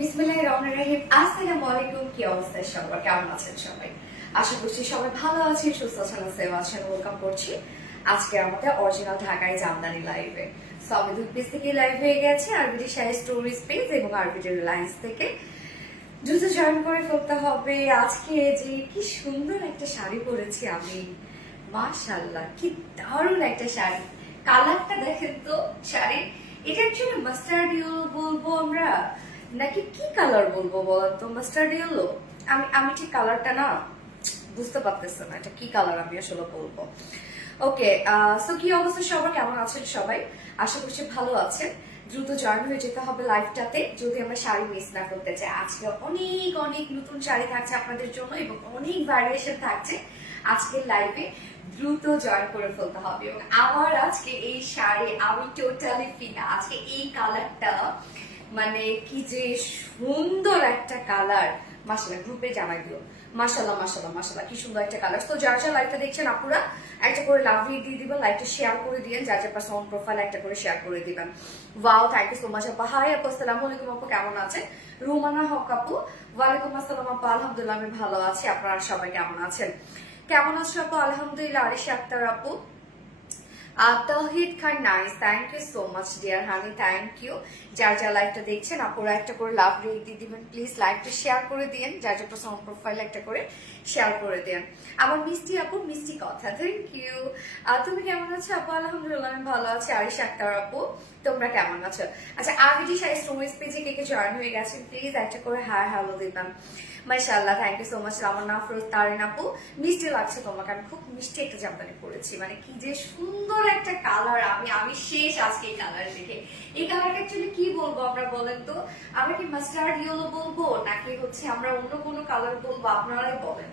বিসমিল্লাহির রহমানির রহিম। আসসালামু আলাইকুম। কি অবস্থা সবার, কেমন আছেন সবাই? আশা করছি সবাই ভালো আছেন, সুস্থ আছেন, সেভ আছেন। ওয়েলকাম করছি আজকে আমাদের অরিজিনাল ঢাকায় জামদানি লাইভে। সো আমি দুই পেজ থেকে লাইভ হয়ে গেছে, আরবিটি শাড়ি স্টোরিজ পেজ এবং আরবিটি রিলায়েন্স থেকে। দ্রুত জয়েন করে ফেলতে হবে। আজকে যে কি সুন্দর একটা শাড়ি পরেছি আমি, মাশাআল্লাহ, কি দারুণ একটা শাড়ি। কালারটা দেখেন তো শাড়ি, এটা অ্যাকচুয়ালি মাস্টার্ড ইয়েলো বলবো আমরা নাকি কি কালার বলবো বলেন তো? Mustard yellow. আমি ঠিক কালারটা না বুঝতে পারতেছি না, এটা কি কালার আমি আসলে বলবো। ওকে, সো কি অবস্থা সবার, কেমন আছেন সবাই? আশা করছি ভালো আছেন। দ্রুত জয়েন হয়ে যেতে হবে লাইভটাতে যদি আমরা শাড়ি মিস না করতে চাই। আজকে অনেক অনেক নতুন শাড়ি থাকছে আপনাদের জন্য এবং অনেক ভ্যারিয়েশন থাকছে আজকের লাইভে। দ্রুত জয়েন করে ফেলতে হবে। এবং আমার আজকে এই শাড়ি আমি টোটালি ফিনা। আজকে এই কালারটা মানে কি যে সুন্দর একটা কালার, মাশাআল্লাহ। গ্রুপে জানাই দিও, মাশাআল্লাহ মাশাআল্লাহ মাশাআল্লাহ, কি সুন্দর একটা কালার। তো যারা যারা লাইভটা দেখছেন আপুরা একটা করে লাভ রিট দিয়ে দিবেন, লাইভটা শেয়ার করে দিবেন, যার যার পার্সোনাল প্রোফাইল একটা করে শেয়ার করে দিবেন। Wow, thank you so much আপা। হাই আপু, আসসালামু আলাইকুম আপু, কেমন আছেন? রুমানা হক আপু, ওয়ালাইকুম আসসালাম আপু, আলহামদুলিল্লাহ আমি ভালো আছি। আপনারা সবাই কেমন আছেন? কেমন আছো আপু? আলহামদুলিল্লাহ। আরিশা আক্তার আপু, Touhid Khan, nice, thank you so much dear honey, thank you. যার যা লাইভটা দেখছেন আপুরা একটা করে লাভ রেট দিয়ে দিবেন প্লিজ, লাইভটা শেয়ার করে দিন, যার যার পার্সোনাল প্রোফাইল একটা করে শেয়ার করে দেন। আমার মিষ্টি আপু, মিষ্টি কথা, থ্যাংক ইউ। তুমি কেমন আছো আপু? আলহামদুলিল্লাহ আমি ভালো আছি। আরিশা আক্তার আপু, তোমরা কেমন আছো? আচ্ছা, আরবিটি শাড়ি স্টোরিজ পেজে কে কে জয়েন হয়ে গেছেন প্লিজ একটা করে হাই হ্যালো দিবেন। মাশাআল্লাহ, থ্যাংক ইউ সো মাচ। আমার নাম ফিরোজ তারিন আপু, মিষ্টি লাগছে তোমাকে। আমি খুব মিষ্টি একটা জামদানি পরেছি, মানে কি যে সুন্দর একটা কালার। আমি শেষ আজকে এই কালার দেখে। এই কালারটা অ্যাকচুয়ালি কি বলবো আমরা বলেন তো? আমরা কি মাস্টার্ড ইয়েলো বলবো নাকি হচ্ছে আমরা অন্য কোনো কালার বলবো? আপনারাই বলেন,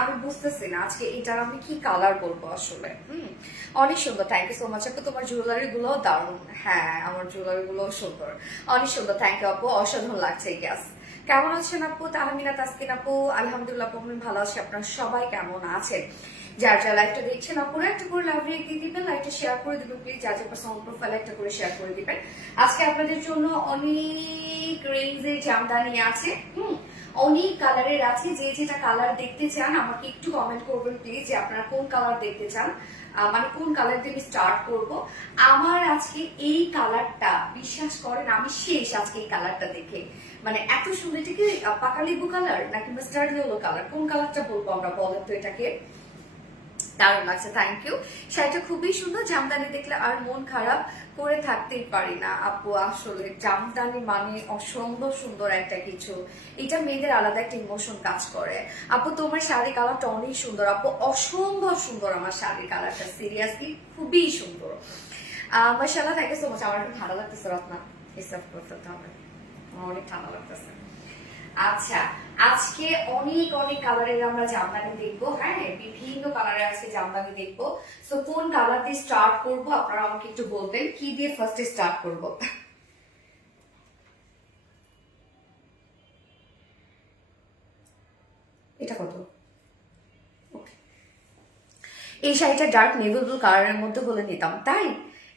আমি বুঝতেছি না আজকে এটার আমি কি কালার বলবো আসলে। অনেক সুন্দর, থ্যাংক ইউ সো মাচ আপু। তোমার জুয়েলারি গুলো দারুণ। হ্যাঁ, আমার জুয়েলারি গুলো সুন্দর, অনেক সুন্দর, থ্যাংক ইউ আপু, অসাধারণ লাগছে। গ্যাস, কেমন আছেন আপু? তাহমিনা তাসকিন আপু, আলহামদুলিল্লাহ আপু আমি ভালো আছি। আপনারা সবাই কেমন আছেন? যার যা লাইভটা দেখছেন আপুরা একটা করে লাভ রেট দিয়ে দিবেন, লাইভটা শেয়ার করে দিবেন প্লিজ, যার যার পার্সোনাল প্রোফাইল একটা করে শেয়ার করে দিবেন। আজকে আপনাদের জন্য অনেক রেঞ্জের জামদানি আছে, অনেক কালারের আছে। যে যেটা কালার দেখতে চান আমাকে একটু কমেন্ট করবেন প্লিজ, যে আপনারা কোন কালার দেখতে চান, মানে কোন কালার দিয়ে স্টার্ট করব। আমার আজকে এই কালারটা, বিশ্বাস করেন আমি শেষ আজকে এই কালারটা দেখে। মানে এত সুন্দর, এটা কি পাকা লেবু কালার নাকি মাস্টার্ড ইয়েলো কালার, কোন কালারটা বলবো আমরা বলেন তো? এটাকে দারুণ লাগছে, থ্যাংক ইউ। শাড়িটা খুবই সুন্দর। জামদানি দেখলে আর মন খারাপ করে থাকতেই পারি না আপু। আসলে জামদানি মানে অসম্ভব সুন্দর একটা কিছু, এটা মেয়েদের আলাদা একটা ইমোশন কাজ করে। আপু তোমার শাড়ি কালারটা অনেক সুন্দর আপু, অসম্ভব সুন্দর আমার শাড়ি কালারটা, সিরিয়াসলি খুবই সুন্দর। মাশাআল্লাহ, থ্যাংক ইউ সো মাচ। আমার একটু ঠান্ডা লাগতেছে, রত্না হিসাব করে ফেলতে হবে, আমার অনেক ঠান্ডা লাগতেছে। আচ্ছা, আজকে অনেক অনেক কালারের আমরা জামদানি দেখবো। হ্যাঁ, বিভিন্ন কালারের আজকে জামদানি দেখবো। সো কোন কালার দিয়ে স্টার্ট করবো আপনারা আমাকে একটু বলবেন, কি দিয়ে ফার্স্টে স্টার্ট করবো? এটা কত? এই শাড়িটা ডার্ক নেভি ব্লু কালারের মধ্যে বলে নিতাম, তাই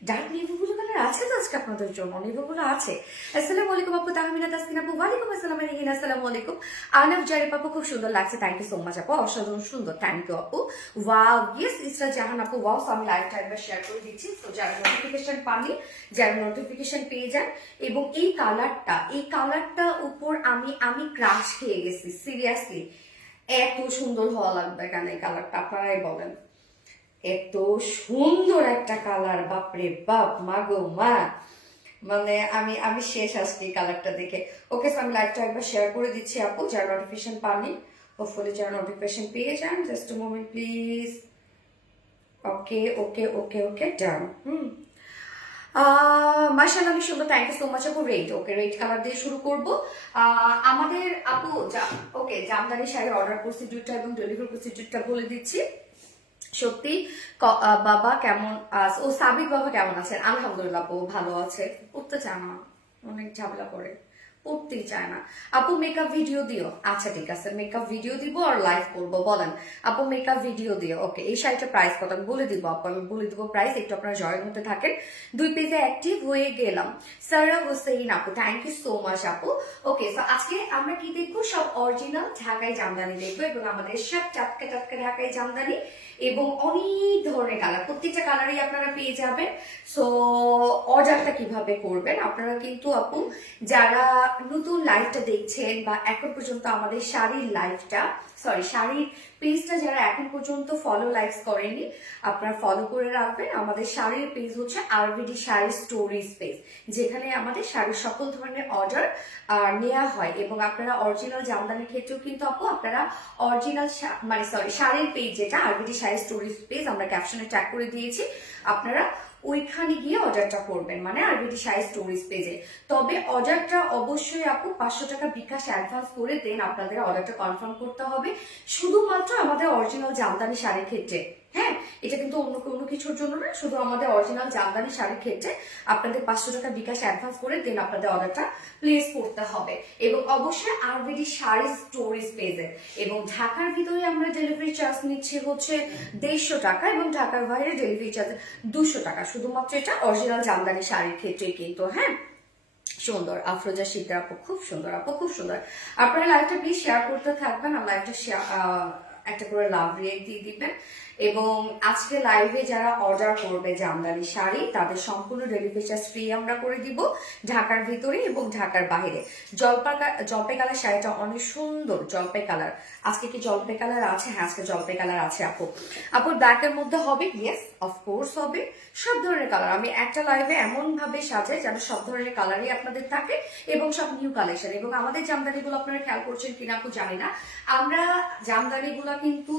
ডার্ক নেভি ব্লু কালার আছে তো আজকে আপনাদের জন্য, নেভি ব্লু আছে। আসসালামু আলাইকুম আপু, তাহমিনা তাসকিন আপু, ওয়ালাইকুম আসসালাম আলাইকুম, আসসালামু আলাইকুম। আরনাব জারিফ আপু, খুব সুন্দর লাগছে, থ্যাংক ইউ সো মাচ আপু, অসাধারণ সুন্দর, থ্যাংক ইউ আপু। ওয়াও, ইয়েস ইসরা জাহান আপু, ওয়াও। সো আমি লাইভটা একবার শেয়ার করে দিচ্ছি, তো যারা নোটিফিকেশন পাননি, যারা নোটিফিকেশন পেয়ে যান। এবং এই কালারটা, এই কালারটা উপর আমি আমি ক্রাশ খেয়ে গেছি সিরিয়াসলি। এত সুন্দর হওয়া লাগবে কেন এই কালারটা, আপনারাই বলেন। এত সুন্দর একটা কালার, বাপরে বাপ, মা গো মা, মানে আমি আমি শেষ আজকে এই কালারটা দেখে। ওকে, আমি লাইভটা একবার শেয়ার করে দিচ্ছি আপু, যারা নোটিফিকেশন পাননি, হোপফুলি যারা নোটিফিকেশন পেয়ে যান, জাস্ট এ মোমেন্ট প্লিজ। ওকে ওকে ওকে ওকে, ডান। মাশাআল্লাহ, আমি সুন্দর, থ্যাংক ইউ সো মাচ আপু। রেড, ওকে, রেড কালার দিয়ে শুরু করব। আমাদের আপু ওকে, জামদানি শাড়ির অর্ডার প্রসিডিউরটা এবং ডেলিভারি প্রসিডিউরটা বলে দিচ্ছি। সত্যি বাবা কেমন ও সাবিক বাবা কেমন আছেন? আলহামদুলিল্লাহ আপু ভালো আছে। উঠতে চান না, অনেক ঝামেলা করে, পড়তেই চায় না। আপু মেকআপ ভিডিও দিও, আচ্ছা ঠিক আছে মেকআপ ভিডিও দিব আর লাইভ করবো, বলেন আপু মেকআপ ভিডিও দিও। ওকে, এই শাড়িটার প্রাইস কত আমি বলে দিব আপু, আমি বলে দিব প্রাইস, একটু আপনারা জয়েন হতে থাকেন। 2 পেজে অ্যাক্টিভ হয়ে গেলাম। সারা হোসেইন আপু, থ্যাংক ইউ সো মাচ আপু। ওকে, তো আজকে আমরা কি দেখবো, সব অরিজিনাল ঢাকাই জামদানি দেখবো এবং আমাদের সব টাটকা টাটকা ঢাকাই জামদানি এবং অনেক ধরনের কালার, প্রত্যেকটা কালারই আপনারা পেয়ে যাবেন। সো অর্ডারটা কিভাবে করবেন আপনারা কিন্তু আপু, যারা নতুন লাইভটা দেখছেন বা এখন পর্যন্ত আমাদের শাড়ির লাইভটা শাড়ির পেজটা যারা এখন পর্যন্ত ফলো লাইকস করেননি, আপনারা ফলো করে রাখবেন। আমাদের শাড়ির পেজ হচ্ছে আরবিডি শাড়ি স্টোরিজ পেজ, যেখানে আমাদের শাড়ির সকল ধরনের অর্ডার নেওয়া হয় এবং আপনারা অরিজিনাল জামদানির ক্ষেত্রেও কিন্তু আপু আপনারা অরিজিনাল শাড়ির পেজ যেটা আরবিডি শাড়ি স্টোরিজ পেজ, আমরা ক্যাপশনে ট্যাগ করে দিয়েছি, আপনারা ওইখানে গিয়ে অর্ডারটা করবেন, মানে আরবিডি শাড়ি স্টোরিজ পেজে। তবে অর্ডারটা অবশ্যই আপু 500 টাকা বিকাশ অ্যাডভান্স করে দেন, আপনাদের অর্ডারটা কনফার্ম করতে হবে শুধুমাত্র আমাদের অরিজিনাল জামদানি শাড়ির ক্ষেত্রে। হ্যাঁ, এটা কিন্তু অন্য কোনো কিছুর জন্য না, শুধু আমাদের অরিজিনাল জামদানি শাড়ির ক্ষেত্রে আপনাদের 500 টাকা বিকাশ অ্যাডভান্স করে দেন আপনাদের অর্ডারটা প্লেস করতে হবে। এবং অবশ্যই আরবিডি শাড়ি স্টোরিজ পেজে। এবং ঢাকার ভিতরে আমরা ডেলিভারি চার্জ নিচ্ছি হচ্ছে 150 টাকা এবং ঢাকার বাইরে ডেলিভারি চার্জ 200 টাকা, শুধুমাত্র এটা অরিজিনাল জামদানি শাড়ির ক্ষেত্রে কিন্তু। হ্যাঁ, সুন্দর আফরোজা শিকদার আপু, খুব সুন্দর আপু, খুব সুন্দর। আপনারা লাইভটা প্লিজ শেয়ার করতে থাকবেন আর লাইভটা একটা করে লাভ রিয়েক্ট দিয়ে দিবেন। এবং আজকে লাইভে যারা অর্ডার করবে জামদানি শাড়ি, তাদের সম্পূর্ণ ডেলিভারি চার্জ ফ্রি আমরা করে দিব ঢাকার ভিতরে এবং ঢাকার বাইরে। জলপাই কালার শাড়িটা অনেক সুন্দর, জলপাই কালার। আজকে কি জলপাই কালার আছে? হ্যাঁ, আজকে জলপাই কালার আছে আপু। আপুর ব্ল্যাকের মধ্যে হবে, ইয়েস অফকোর্স হবে, সব ধরনের কালার। আমি একটা লাইভে এমন ভাবে সাজাই যেন সব ধরনের কালারই আপনাদের থাকে এবং সব নিউ কালেকশন। এবং আমাদের জামদানিগুলো আপনারা খেয়াল করছেন কিনা আপু জানি না, আমরা জামদানিগুলো কিন্তু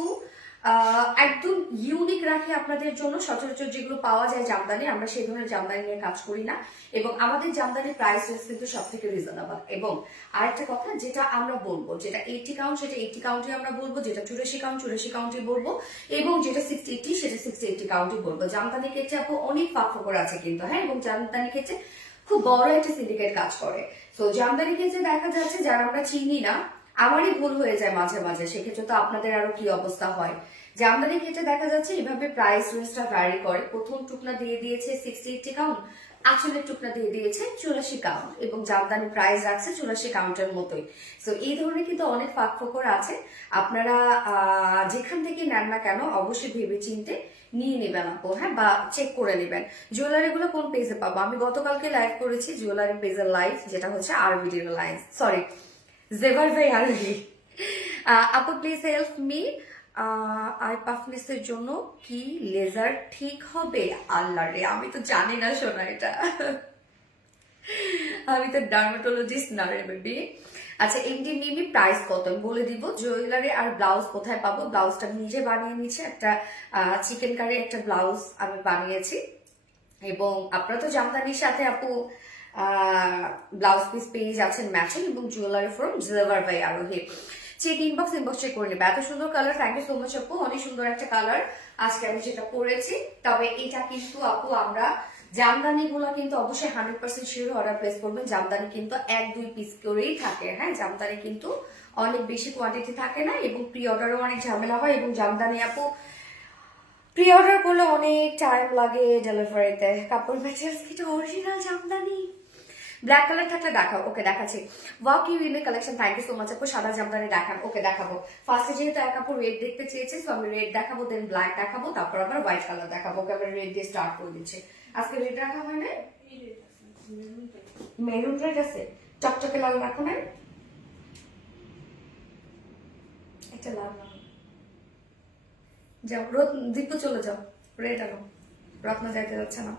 একদম ইউনিক রাখি আপনাদের জন্য। সচরাচর যেগুলো পাওয়া যায় জামদানি, আমরা সেই ধরনের জামদানি নিয়ে কাজ করি না এবং আমাদের জামদানির প্রাইস কিন্তু সব থেকে রিজনেবল। এবং আরেকটা কথা যেটা আমরা বলবো, যেটা 80 কাউন্ট সেটা 80 কাউন্টে আমরা বলবো, যেটা 84 কাউন্ট 84 কাউন্টে বলবো এবং যেটা 60-80 সেটা 60-80 কাউন্টে বলবো। জামদানির ক্ষেত্রে আপু অনেক পার্থক্য আছে কিন্তু। হ্যাঁ, এবং জামদানির ক্ষেত্রে খুব বড় একটা সিন্ডিকেট কাজ করে। তো জামদানির ক্ষেত্রে দেখা যাচ্ছে যারা আমরা চিনি না, আমারই ভুল হয়ে যায় মাঝে মাঝে, সেক্ষেত্রে তো আপনাদের আরো কি অবস্থা হয়। জামদানির ক্ষেত্রে দেখা যাচ্ছে এভাবে প্রাইস রেঞ্জটা ভ্যারি করে। প্রথম টুকনা দিয়ে দিয়েছে 60-80 কাউন্ট, আঁচলের টুকনা দিয়ে দিয়েছে 84 কাউন্ট এবং জামদানি প্রাইস রাখছে 84 কাউন্টের মতোই। তো এই ধরনের কিন্তু অনেক ফাঁকফোকর আছে। আপনারা যেখান থেকে নেন না কেন অবশ্যই ভেবে চিনতে নিয়ে নেবেন আপু। হ্যাঁ, বা চেক করে নেবেন। জুয়েলারি গুলো কোন পেজে পাবো? আমি গতকালকে লাইভ করেছি জুয়েলারি পেজের লাইভ, যেটা হচ্ছে আরবিডি লাইভ, জেভার ভাই আরবি। আপু প্লিজ হেল্প মি, আই পাফনেসের জন্য কি লেজার ঠিক হবে? আল্লাহ রে, আমি তো জানি না শোনা এটা, আমি তো ডার্মাটোলজিস্ট না রে বেবি। আচ্ছা, এমডি মিমি প্রাইস কত বলে দিব। জুয়েলারি আর ব্লাউজ কোথায় পাবো? ব্লাউজটা আমি নিজে বানিয়ে নিয়েছি, একটা চিকেন কারি একটা ব্লাউজ আমি বানিয়েছি। এবং আপনারা তো জামদানির সাথে আপু ব্লাউজ পিস পেয়ে যাচ্ছেন ম্যাচিং এবং jewellery from Zevar by Arohi. Check inbox check করে নেবে। এত সুন্দর colour, thank you so much আপু, অনেক সুন্দর একটা কালার আজকে আমি যেটা পরেছি। তবে এটা কিন্তু আপু আমরা জামদানি গুলো কিন্তু অবশ্যই 100% শিওর অর্ডার প্লেস করবেন। জামদানি কিন্তু 1-2 পিস করেই থাকে। হ্যাঁ, জামদানি কিন্তু অনেক বেশি কোয়ান্টিটি থাকে না এবং প্রি অর্ডারও অনেক ঝামেলা হয় এবং জামদানি আপু প্রি অর্ডার করলে অনেক টাইম লাগে ডেলিভারিতে। কাপড় ম্যাটেরিয়ালস কিন্তু অরিজিনাল জামদানি। ব্ল্যাক কালার থাকলে দেখাও। ওকে, দেখাচ্ছি। ওয়াও কি unique collection, thank you so much আপু। সাদা জামদানি দেখান। ওকে, দেখাবো। ফার্স্টে যেহেতু এক আপু রেড দেখতে চেয়েছে, সো আমি রেড দেখাবো, দেন ব্ল্যাক দেখাবো, তারপর আবার হোয়াইট কালার দেখাবো। ওকে, আমি রেড দিয়ে স্টার্ট করে দিচ্ছি। আজকে রেড রাখা হয় না, মেরুন রেড আছে, চকচকে লাল রাখো না, একটা লাল লাল। যাও রোদ দীপ চলে যাও, রেড আনো, রত্ন যাইতে যাচ্ছে না,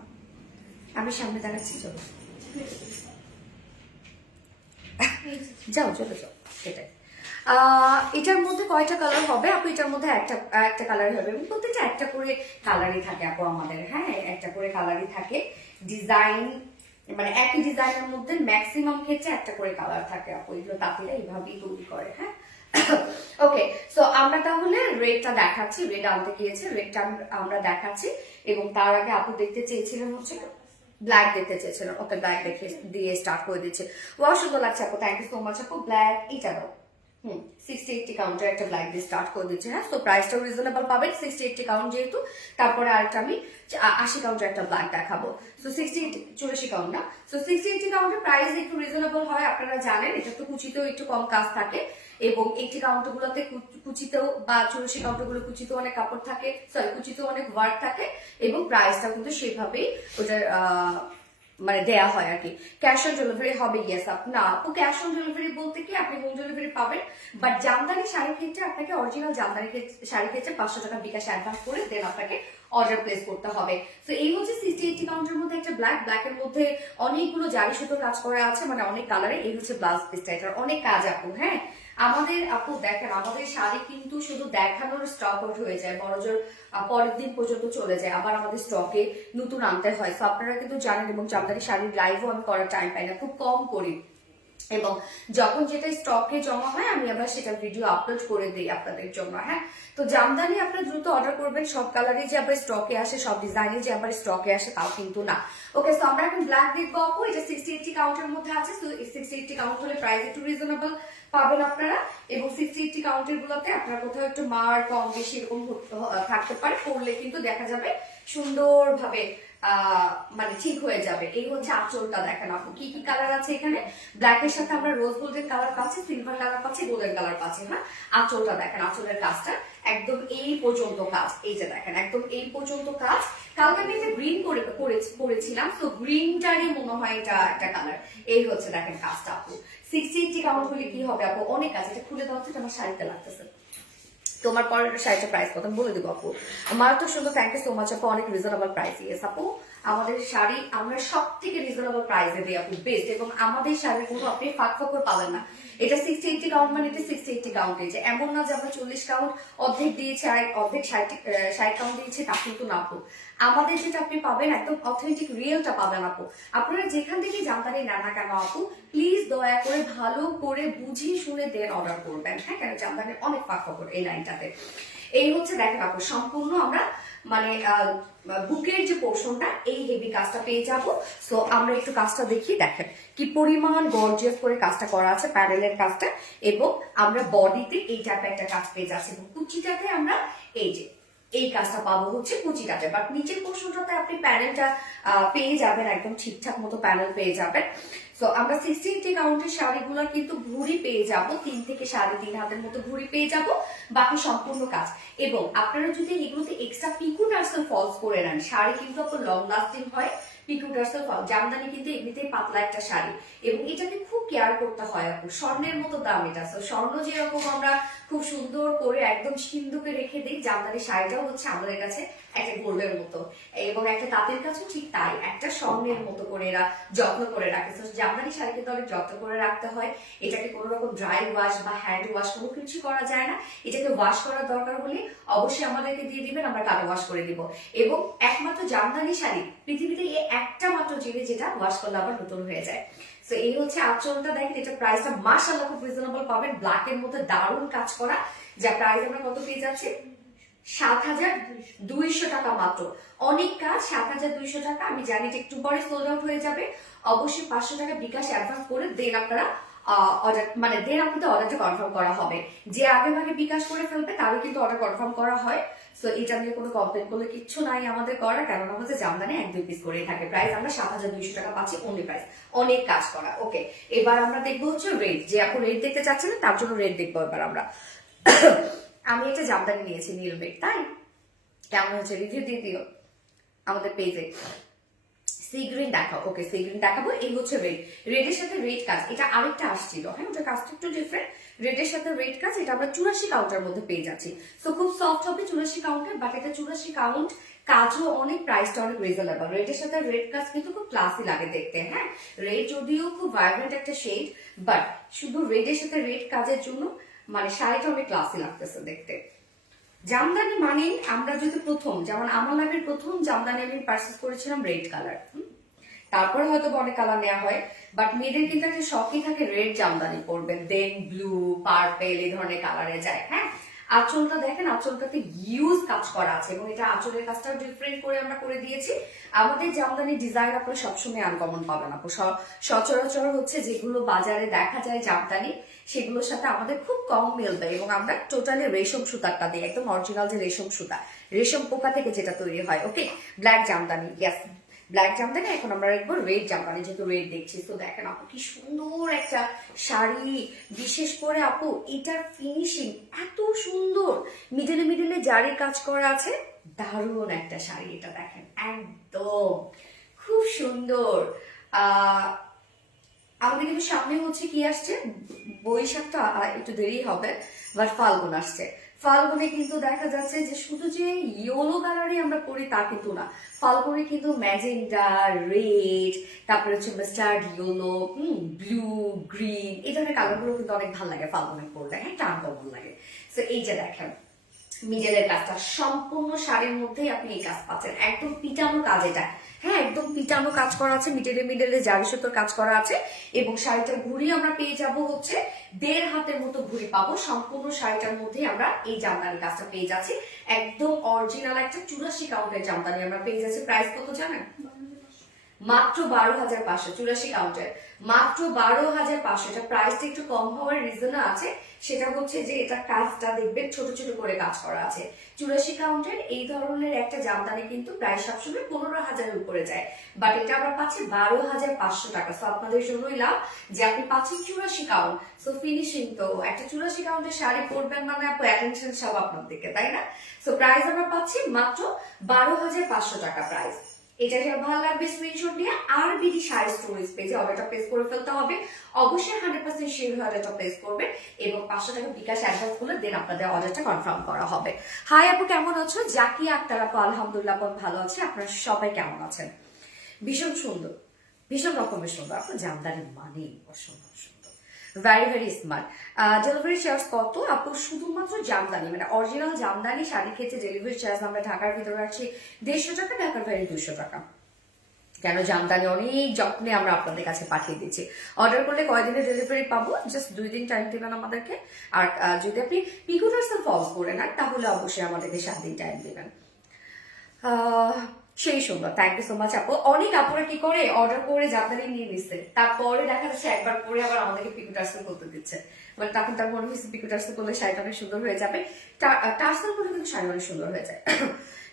আমি সামনে দেখাচ্ছি, চলো যাও চলে যাও। সেটাই। এটার মধ্যে কয়টা কালার হবে আপু? এটার মধ্যে একটা কালার হবে এবং প্রত্যেকটা একটা করে কালারই থাকে আপু আমাদের। হ্যাঁ, একটা করে কালারই থাকে। ডিজাইন মানে একই ডিজাইনের মধ্যে ম্যাক্সিমাম ক্ষেত্রে একটা করে কালার থাকে আপু। এগুলো তাঁতিরা এইভাবেই তৈরি করে। হ্যাঁ, ওকে, সো আমরা তাহলে রেডটা দেখাচ্ছি। রেড আনতে গিয়েছে, রেডটা আমরা দেখাচ্ছি এবং তার আগে আপু দেখতে চেয়েছিলেন হচ্ছে ব্ল্যাক দেখতে চেয়েছিলাম, ওকে ব্ল্যাক দেখে দিয়ে স্টার্ট করে দিচ্ছে। ওয়াও সুন্দর লাগছে আপু, থ্যাংক ইউ সো মাচ আপু। ব্ল্যাক এইটা দাও, 60-80 কাউন্টার একটা ব্ল্যাক দিয়ে স্টার্ট করে দিচ্ছে। হ্যাঁ, তো প্রাইসটাও রিজনেবল পাবেন 60-80 কাউন্ট যেহেতু। তারপরে আরেকটা আমি 80 কাউন্টার একটা ব্ল্যাক দেখাবো। সো 84 কাউন্ট না, সো 60-80 কাউন্টের প্রাইস একটু রিজনেবল হয়, আপনারা জানেন। এটা তো কুচিতেও একটু কম কাজ থাকে, এবং 80 কাউন্টার গুলোতে কুচিতেও বা 84 কাউন্টার গুলো কুচিতেও অনেক কাপড় থাকে, সরি কুচিতেও অনেক ওয়ার্ক থাকে, এবং প্রাইসটা কিন্তু সেভাবেই ওটার মানে দেয়া হয় আর কি। ক্যাশ অন ডেলিভারি হবে? ইয়েস না আপু, ক্যাশ অন ডেলিভারি বলতে কি আপনি হোম ডেলিভারি পাবেন, বাট জামদানি শাড়ির ক্ষেত্রে আপনাকে অরিজিনাল জামদানি শাড়ির ক্ষেত্রে 500 টাকা বিকাশ অ্যাডভান্স করে দেন আপনাকে অর্ডার প্লেস করতে হবে। তো এই হচ্ছে 60-80 কাউন্টের মধ্যে একটা ব্ল্যাকের মধ্যে অনেকগুলো জারি সুতোর কাজ করা আছে, মানে অনেক কালারে। এই হচ্ছে ব্লাউজ পিসটা, এটার অনেক কাজ আপু। হ্যাঁ, আমাদের আপু দেখেন, আমাদের শাড়ি কিন্তু শুধু দেখানোর স্টক আউট হয়ে যায়, বড়জোর পরের দিন পর্যন্ত চলে যায়, আবার আমাদের স্টকে নতুন আনতে হয়। তো আপনারা কিন্তু জানেন, এবং জামদানি শাড়ির লাইভও আমি করার টাইম পাই না, খুব কম করি, এবং যখন যেটা স্টকে জমা হয় আমি আবার সেটা ভিডিও আপলোড করে দিই আপনাদের জন্য। হ্যাঁ, তো জামদানি আপনারা দ্রুত অর্ডার করবেন। সব কালারে যে আবার স্টকে আসে, সব ডিজাইনে যে আবার স্টকে আসে তাও কিন্তু না। ওকে, সো আমরা এখন ব্ল্যাক দেখবো আপু, এটা 60-80 কাউন্টের মধ্যে আছে। তো 60-80 কাউন্ট হলে প্রাইস একটু রিজনেবল পাবেন আপনারা, এবং 60-80 কাউন্টের গুলোতে আপনার কোথাও একটু মার কম বেশি এরকম থাকতে পারে, পড়লে কিন্তু দেখা যাবে সুন্দরভাবে মানে ঠিক হয়ে যাবে। এই হচ্ছে আঁচলটা, দেখেন আপু কি কি কালার আছে এখানে। ব্ল্যাক এর সাথে আমরা রোজ গোল্ডেন কালার পাচ্ছি, সিলভার কালার পাচ্ছি, গোল্ডেন কালার পাচ্ছি। হ্যাঁ, আঁচলটা দেখেন, আঁচলের কাজটা একদম এই পর্যন্ত কাজ, এই যে দেখেন একদম এই পর্যন্ত কাজ। কালকে আমি একটা গ্রিন করেছিলাম, তো গ্রিনটারই মনে হয় এটা একটা কালার। এই হচ্ছে দেখেন কাজটা আপু। 60-80 কাউন্ট হলে কি হবে আপু, অনেক কাজ। এটা খুলে দেওয়া হচ্ছে, আমার শাড়িতে লাগতেছে। তোমার পরের শাড়িটার প্রাইস কত বলে দিব আপু। আমার তো শুধু থ্যাংক ইউ সো মাচ আপু, অনেক রিজনেবল প্রাইস। ইয়েস আপু, আমাদের শাড়ি আমরা সব থেকে রিজনেবল প্রাইসে দিই আপু, বেস্ট। এবং আমাদের শাড়ির কোনো আপনি ফাঁক ফকর পাবেন না। এটা 60-80 কাউন্ট মানে এটা 60-80 কাউন্ট, যে এমন না যে আমরা 40 কাউন্ট অর্ধেক দিয়েছি আর অর্ধেক 60 কাউন্ট দিয়েছি, তা কিন্তু না আপু। আমাদের যেটা আপনি পাবেন একদম অথেন্টিক রিয়েলটা পাবেন আপু। আপনারা যেখান থেকে জামদানি নেন না কেন আপু, প্লিজ দয়া করে ভালো করে বুঝিয়ে শুনে দেন অর্ডার করবেন। হ্যাঁ, কেন জামদানির অনেক ফাঁক ফকর এই লাইনটাতে। এই হচ্ছে দেখেন আপু, সম্পূর্ণ আমরা মানে বুকের যে পোর্শনটা এই হেভি কাজটা পেয়ে যাব। সো আমরা একটু কাজটা দেখি, দেখেন কি পরিমাণ গর্জিয়াস করে কাজটা করা আছে, প্যানেলের কাজটা, এবং আমরা বডিতে এই টাইপের একটা কাজ পেয়ে যাচ্ছি, এবং কুচিটাতে আমরা এই যে এই কাজটা পাবো হচ্ছে কুচিটাতে, বাট নিচের পোর্শনটাতে আপনি প্যানেলটা পেয়ে যাবেন, একদম ঠিকঠাক মতো প্যানেল পেয়ে যাবেন। সো আমরা 60-80 কাউন্টের শাড়িগুলো কিন্তু ভুড়ি পেয়ে যাব, 3 থেকে 3.5 হাতের মতো ভুড়ি পেয়ে যাব, বাকি সম্পূর্ণ কাজ। এবং আপনারা যদি এগুলোতে এক্সট্রা পিকো টার্সেল ফলস করে নেন, শাড়ি কিন্তু আপনার লং লাস্টিং হয়। পিকো টার্সেল ফল, জামদানি কিন্তু এমনিতেই পাতলা একটা শাড়ি, এবং এটাকে খুব কেয়ার করতে হয় আপু। স্বর্ণের মতো দাম এটা। স্বর্ণ যেরকম আমরা খুব সুন্দর করে একদম সিন্ধুকে রেখে দিই, জামদানি শাড়িটাও হচ্ছে আমাদের কাছে একটা গোল্ডের মতো, এবং একটা তাঁতের কাছেও ঠিক তাই, একটা স্বর্ণের মতো করে এরা যত্ন করে রাখে। জামদানি শাড়ি কিন্তু অনেক যত্ন করে রাখতে হয়। এটাকে কোনো রকম ড্রাই ওয়াশ বা হ্যান্ড ওয়াশ কোনো কিছু করা যায় না। এটাকে ওয়াশ করার দরকার হলে অবশ্যই আমাদেরকে দিয়ে দিবেন, আমরা কালো ওয়াশ করে দিব। এবং একমাত্র জামদানি শাড়ি পৃথিবীতে একটা মাত্র জিনিস যেটা ওয়াশ করলে আবার নতুন হয়ে যায়। তো এই হচ্ছে আঁচলটা, দেখেন এটা প্রাইসটা মাশাআল্লাহ খুব রিজনেবল পাবেন, ব্ল্যাকের মধ্যে দারুণ কাজ করা, যা প্রাইস আমরা কত পেয়ে যাচ্ছি 7,200 টাকা মাত্র। অনেক কাজ, 7,200 টাকা। আমি জানি যে একটু পরে সোল্ড আউট হয়ে যাবে, অবশ্যই 500 টাকা বিকাশ অ্যাডভান্স করে দেন আপনারা অর্ডার, মানে দেন আপনাদের অর্ডারটা কনফার্ম করা হবে। যে আগে ভাগে বিকাশ করে ফেলবে তারও কিন্তু অর্ডার কনফার্ম করা হয়। সো এটা নিয়ে কোনো কমপ্লেন করলে কিচ্ছু নাই আমাদের করার, কারণ হচ্ছে জামদানি 1-2 পিস করেই থাকে। প্রাইস আমরা 7,200 টাকা পাচ্ছি, অনলি প্রাইস, অনেক কাজ করা। ওকে, এবার আমরা দেখবো হচ্ছে রেড, যে এখন রেড দেখতে চাচ্ছেন তার জন্য রেড দেখবো এবার আমরা। আমি একটা জামদানি নিয়েছি নীল রেড, তাই কেমন হচ্ছে রিভিউ দিয়ে দিও আমাদের পেজে। সি গ্রিন দেখাও, ওকে সি গ্রিন দেখাবো। এই হচ্ছে রেড, রেডের সাথে রেড কাজ, এটা আরেকটা আসছিল। হ্যাঁ, ওটা কাজটা একটু ডিফারেন্ট। রেডের সাথে রেড কাজ, এটা আমরা 84 কাউন্টের মধ্যে পেয়ে যাচ্ছি। সো খুব সফট হবে 84 কাউন্টের, বাট এটা 84 কাউন্ট, কাজও অনেক, প্রাইসটা অনেক রিজনেবল। রেডের সাথে রেড কাজ কিন্তু খুব ক্লাসি লাগে দেখতে। হ্যাঁ, রেড যদিও খুব ভাইব্রেন্ট একটা শেড, বাট শুধু রেডের সাথে রেড কাজের জন্য মানে শাড়িটা অনেক ক্লাসি লাগতেছে দেখতে। জামদানি মানে আমরা যদি প্রথম, যেমন আমার লাইফের প্রথম জামদানি আমি পারচেজ করেছিলাম রেড কালার, তারপরে হয়তো অনেক কালার নেওয়া হয়, বাট মেয়েদের কিন্তু একটা শখই থাকে রেড জামদানি পরবেন, দেন ব্লু, পার্পেল এই ধরনের কালারে যায়। হ্যাঁ, আঁচলটা দেখেন, আঁচলটাতে হিউজ কাজ করা আছে এবং এটা আঁচলের কাজটাও ডিফারেন্ট করে আমরা করে দিয়েছি। আমাদের জামদানি ডিজাইন আপনারা সবসময় আনকমন পাবেন আপু। সচরাচর হচ্ছে যেগুলো বাজারে দেখা যায় জামদানি, সেগুলোর সাথে আমাদের খুব কম মিলবে এবং আমরা টোটালি রেশম সুতারটা দিই, একদম অরিজিনাল যে রেশম সুতা, রেশম পোকা থেকে যেটা তৈরি হয়। ওকে, ব্ল্যাক জামদানি, ইয়াস ব্ল্যাক জামদানি। এখন আমরা রাখবো রেড জামদানি, যেহেতু রেড দেখছি। তো দেখেন আপু কি সুন্দর একটা শাড়ি, বিশেষ করে আপু এটার ফিনিশিং এত সুন্দর, মিডলে মিডলে জারির কাজ করা আছে, দারুণ একটা শাড়ি এটা দেখেন, একদম খুব সুন্দর। আমাদের কিন্তু সামনে হচ্ছে কি আসছে, বৈশাখটা একটু দেরি হবে, বাট ফাল্গুন আসছে। ফাল্গুনে কিন্তু দেখা যাচ্ছে যে শুধু যে ইয়েলো কালারে আমরা পরি তা কিন্তু না, ফাল্গুনে কিন্তু ম্যাজেন্ডা, রেড, তারপরে হচ্ছে মাস্টার্ড ইয়েলো, ব্লু, গ্রিন, এই ধরনের কালারগুলো কিন্তু অনেক ভালো লাগে ফাল্গুনে পরলে, হ্যাঁ টান কমন লাগে। তো এই যে দেখেন মিডলের কাজটা সম্পূর্ণ শাড়ির মধ্যেই আপনি এই কাজ পাচ্ছেন, একদম পিটানো কাজ এটা, হ্যাঁ একদম পিটানো কাজ করা আছে, মিডলে মিডলে জারি সুতোর কাজ করা আছে এবং শাড়িটার ঘুড়ি আমরা পেয়ে যাব হচ্ছে 1.5 হাতের মতো ঘুড়ি পাবো। সম্পূর্ণ শাড়িটার মধ্যে আমরা এই জামদানি কাজটা পেয়ে যাচ্ছি, একদম অরিজিনাল একটা 84 কাউন্টের জামদানি আমরা পেয়ে যাচ্ছি। প্রাইস কত জানেন? মাত্র 12,500, 84 কাউন্টের মাত্র 12,500। এটা প্রাইসটা একটু কম হওয়ার রিজন আছে, সেটা হচ্ছে যে এটা কাজটা দেখবেন ছোট ছোট করে কাজ করা আছে। 84 কাউন্টের এই ধরনের একটা জামদানি কিন্তু প্রায় সবসময় 15,000-এর উপরে যায়, বাট এটা আমরা পাচ্ছি 12,500 টাকা। সো আপনাদের জন্যই লাভ যে আপনি পাচ্ছেন 84 কাউন্ট। সো ফিনিশিং তো একটা 84 কাউন্টের শাড়ি পরবেন মানে আপু অ্যাটেনশন সব আপনার দিকে, তাই না? সো প্রাইস আমরা পাচ্ছি মাত্র 12,500 টাকা প্রাইস। এটা যারা ভালো লাগবে স্ক্রিনশট নিয়ে আর বিডি শাড়ি স্টোরেজ পেজে অর্ডারটা প্লেস করে ফেলতে হবে। অবশ্যই 100% শিওর হয়ে অর্ডারটা প্লেস করবে এবং 500 টাকা বিকাশ অ্যাডভান্স করলে দেন আপনাদের অর্ডারটা কনফার্ম করা হবে। হাই আপু কেমন আছো? জাকিয়া আক্তার আপু আলহামদুলিল্লাহ ভালো আছে, আপনারা সবাই কেমন আছেন? ভীষণ সুন্দর, ভীষণ রকমের সুন্দর আপু, জামদানি মানেই অসম্ভব সুন্দর, very very smart. Delivery charge কত আপু? শুধুমাত্র জামদানি মানে অরিজিনাল জামদানি শাড়ির ক্ষেত্রে ডেলিভারি চার্জ আমরা ঢাকার ভিতরে রাখছি 150 টাকা, ঢাকার বাইরে 200 টাকা। কেন জামদানি অনেক যত্নে আমরা আপনাদের কাছে পাঠিয়ে দিচ্ছি। অর্ডার করলে কয়দিনের ডেলিভারি পাবো? জাস্ট 2 দিন টাইম দেবেন আমাদেরকে। আর যদি আপনি পিকুটার্সেল ফলস করে নেন তাহলে অবশ্যই আমাদেরকে 7 দিন টাইম দেবেন। সেই সুন্দর, থ্যাংক ইউ সো মাচ আপু। অনেক আপুরা কি করে অর্ডার করে জামদানি নিয়ে নিচ্ছে, তারপরে দেখা যাচ্ছে একবার পরে আবার আমাদেরকে পিকুটার্সেল করতে দিচ্ছে, মানে তখন তার মনে হচ্ছে পিকুটার্সেল করলে শাড়িটা অনেক সুন্দর হয়ে যাবে। টার্সেল করলে কিন্তু শাড়ি অনেক সুন্দর হয়ে যায়।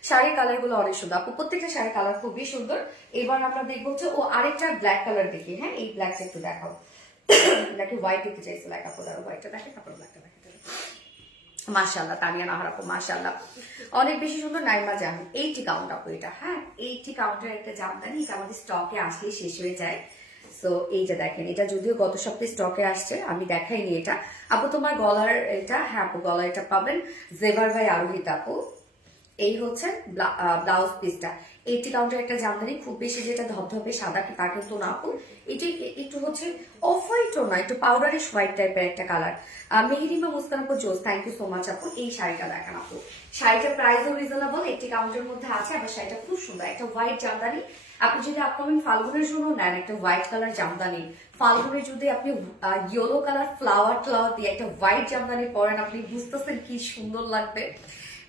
শাড়ির কালার গুলো অনেক সুন্দর আপু, প্রত্যেকটা শাড়ির কালার খুবই সুন্দর। এবার আমরা দেখবো হচ্ছে ও আরেকটা ব্ল্যাক কালার দেখি, হ্যাঁ এই ব্ল্যাকটা একটু দেখাও, নাকি হোয়াইট দেখতে চাইছে, লাইক আপু আর হোয়াইটটা দেখে তারপর ব্ল্যাকটা দেখে। মাশাআল্লাহ তানিয়া নাহার আপু মাশাআল্লাহ অনেক বেশি সুন্দর। নাইমা জান 80 কাউন্ট আপু এটা, হ্যাঁ 80 কাউন্টের একটা জামদানি, এটা আমাদের স্টকে আসলে শেষ হয়ে যায়। সো এই যে দেখেন, এটা যদিও গত সপ্তাহে স্টকে আসছে, আমি দেখাইনি এটা। আপু তোমার গলার এটা, হ্যাঁ আপু গলার এটা পাবেন জেভার ভাই আরোহিত আপু। এই হচ্ছে ব্লাউজ পিসটা, 80 কাউন্টের একটা জামদানি, খুব বেশি যেটা ধবধবে সাদা তা কিন্তু না আপু, এটি একটু হচ্ছে অফ হোয়াইটও না, একটু পাউডারিশ হোয়াইট টাইপের একটা কালার। মেহেরিমা মুস্কান আপু জোস, থ্যাংক ইউ সো মাচ আপু। এই শাড়িটা দেখেন আপু, শাড়িটার প্রাইসও রিজনেবল, 80 কাউন্টের মধ্যে আছে, আবার শাড়িটা খুব সুন্দর, একটা হোয়াইট জামদানি। আপনি যদি আপকামিং ফাল্গুনের জন্য নেন একটা হোয়াইট কালার জামদানি, ফাল্গুনে যদি আপনি ইয়েলো কালার ফ্লাওয়ার দিয়ে একটা হোয়াইট জামদানি পরেন, আপনি বুঝতেছেন কি সুন্দর লাগবে।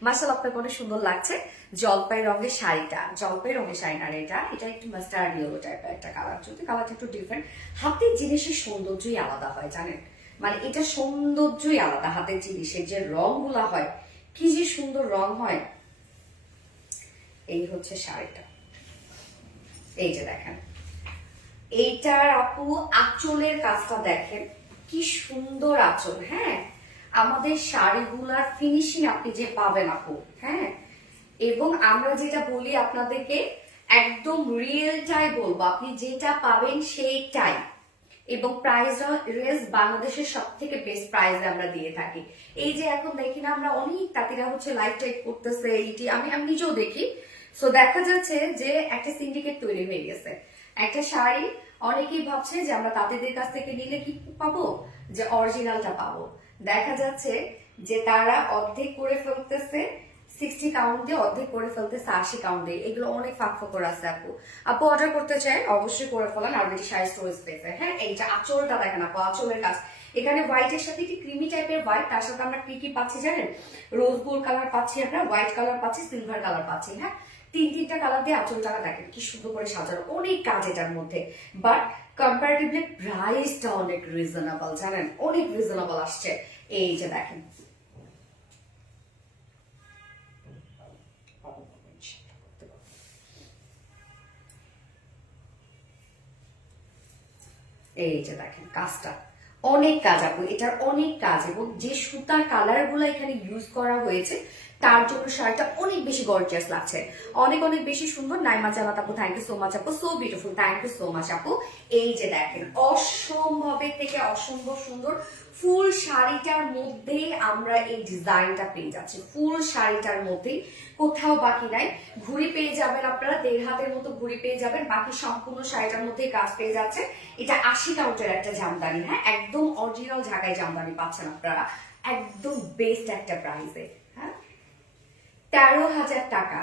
মাশাআল্লাহ আপনাকে অনেক সুন্দর লাগছে। জলপাই রঙের শাড়িটা, জলপাই রঙের শাড়ি না এটা, এটা একটু মাস্টার্ড ইয়েলো টাইপের একটা কালার, যদি কালারটা একটু ডিফারেন্ট। হাতের জিনিসের সৌন্দর্যই আলাদা হয় জানেন, মানে এটা সৌন্দর্যই আলাদা, হাতের জিনিসের যে রংগুলা হয় কি যে সুন্দর রং হয়। এই হচ্ছে শাড়িটা, এই যে দেখেন এইটার আপু আঁচলের কাজটা দেখেন কি সুন্দর আঁচল, হ্যাঁ আমাদের শাড়িগুলার ফিনিশিং আপনি যে পাবেন আপু, হ্যাঁ এবং আমরা যেটা বলি আপনাদেরকে একদম রিয়েলটাই বলবো, আপনি যেটা পাবেন সেইটাই। এবং প্রাইস রেঞ্জ বাংলাদেশের সব থেকে বেস্ট প্রাইস আমরা দিয়ে থাকি। এই যে এখন দেখি না আমরা অনেক তাঁতিরা হচ্ছে লাইভ টাইপ করতেছে, এইটি আমি নিজেও দেখি। সো দেখা যাচ্ছে যে একটা সিন্ডিকেট তৈরি হয়ে গেছে, একটা শাড়ি অনেকেই ভাবছে যে আমরা তাঁতিদের কাছ থেকে নিলে কি পাবো, যে অরিজিনালটা পাবো। দেখা যাচ্ছে যে তারা অর্ধেক করে ফেলতেছে 60 কাউন্ট দিয়ে, অর্ধেক করে ফেলতেছে 80 কাউন্ট দিয়ে, এগুলো অনেক ফাঁক ফোকর আছে আপু। আপু অর্ডার করতে চাই অবশ্যই করে ফেলেন আর বেশি শাড়ি স্টোরেজ পেতে। হ্যাঁ এইটা আঁচলটা দেখেন আপু, আঁচলের কাজ এখানে হোয়াইটের সাথে একটি ক্রিমি টাইপের হোয়াইট, তার সাথে আমরা কি কি পাচ্ছি জানেন, রোজ গোল্ড কালার পাচ্ছি, আমরা হোয়াইট কালার পাচ্ছি, সিলভার কালার পাচ্ছি। হ্যাঁ, তিনটা কালার দিয়ে আঁচলটাকে দেখেন কি সুন্দর করে সাজানো, অনেক কাজ এটার মধ্যে। বাট কম্পারেটিভলি প্রাইসটা অনেক রিজনেবল, জানেন, অনেক রিজনেবল আসছে। এই যে দেখেন, এই যে দেখেন কাজটা, অনেক কাজ আপু, এটার অনেক কাজ, এবং যে সুতার কালার গুলো এখানে ইউজ করা হয়েছে তার জন্য শাড়িটা অনেক বেশি গর্জিয়াস লাগছে, অনেক অনেক বেশি সুন্দর। নাইমা জানাত আপু, থ্যাংক ইউ সো মাচ আপু, so beautiful, thank you so much আপু। এই যে দেখেন অসম্ভবের থেকে অসম্ভব সুন্দর ফুল শাড়িটার মধ্যে আমরা এই ডিজাইনটা পেয়ে যাচ্ছি, ফুল শাড়িটার মধ্যে কোথাও বাকি নাই। ঘুড়ি পেয়ে যাবেন আপনারা, 1.5 হাতের মতো ঘুড়ি পেয়ে যাবেন, বাকি সম্পূর্ণ শাড়িটার মধ্যে কাজ পেয়ে যাচ্ছে। এটা 80 কাউন্টের একটা জামদানি, হ্যাঁ, একদম অরিজিনাল ঢাকাই জামদানি পাচ্ছেন আপনারা একদম বেস্ট একটা প্রাইসে। হ্যাঁ, 13,000 টাকা,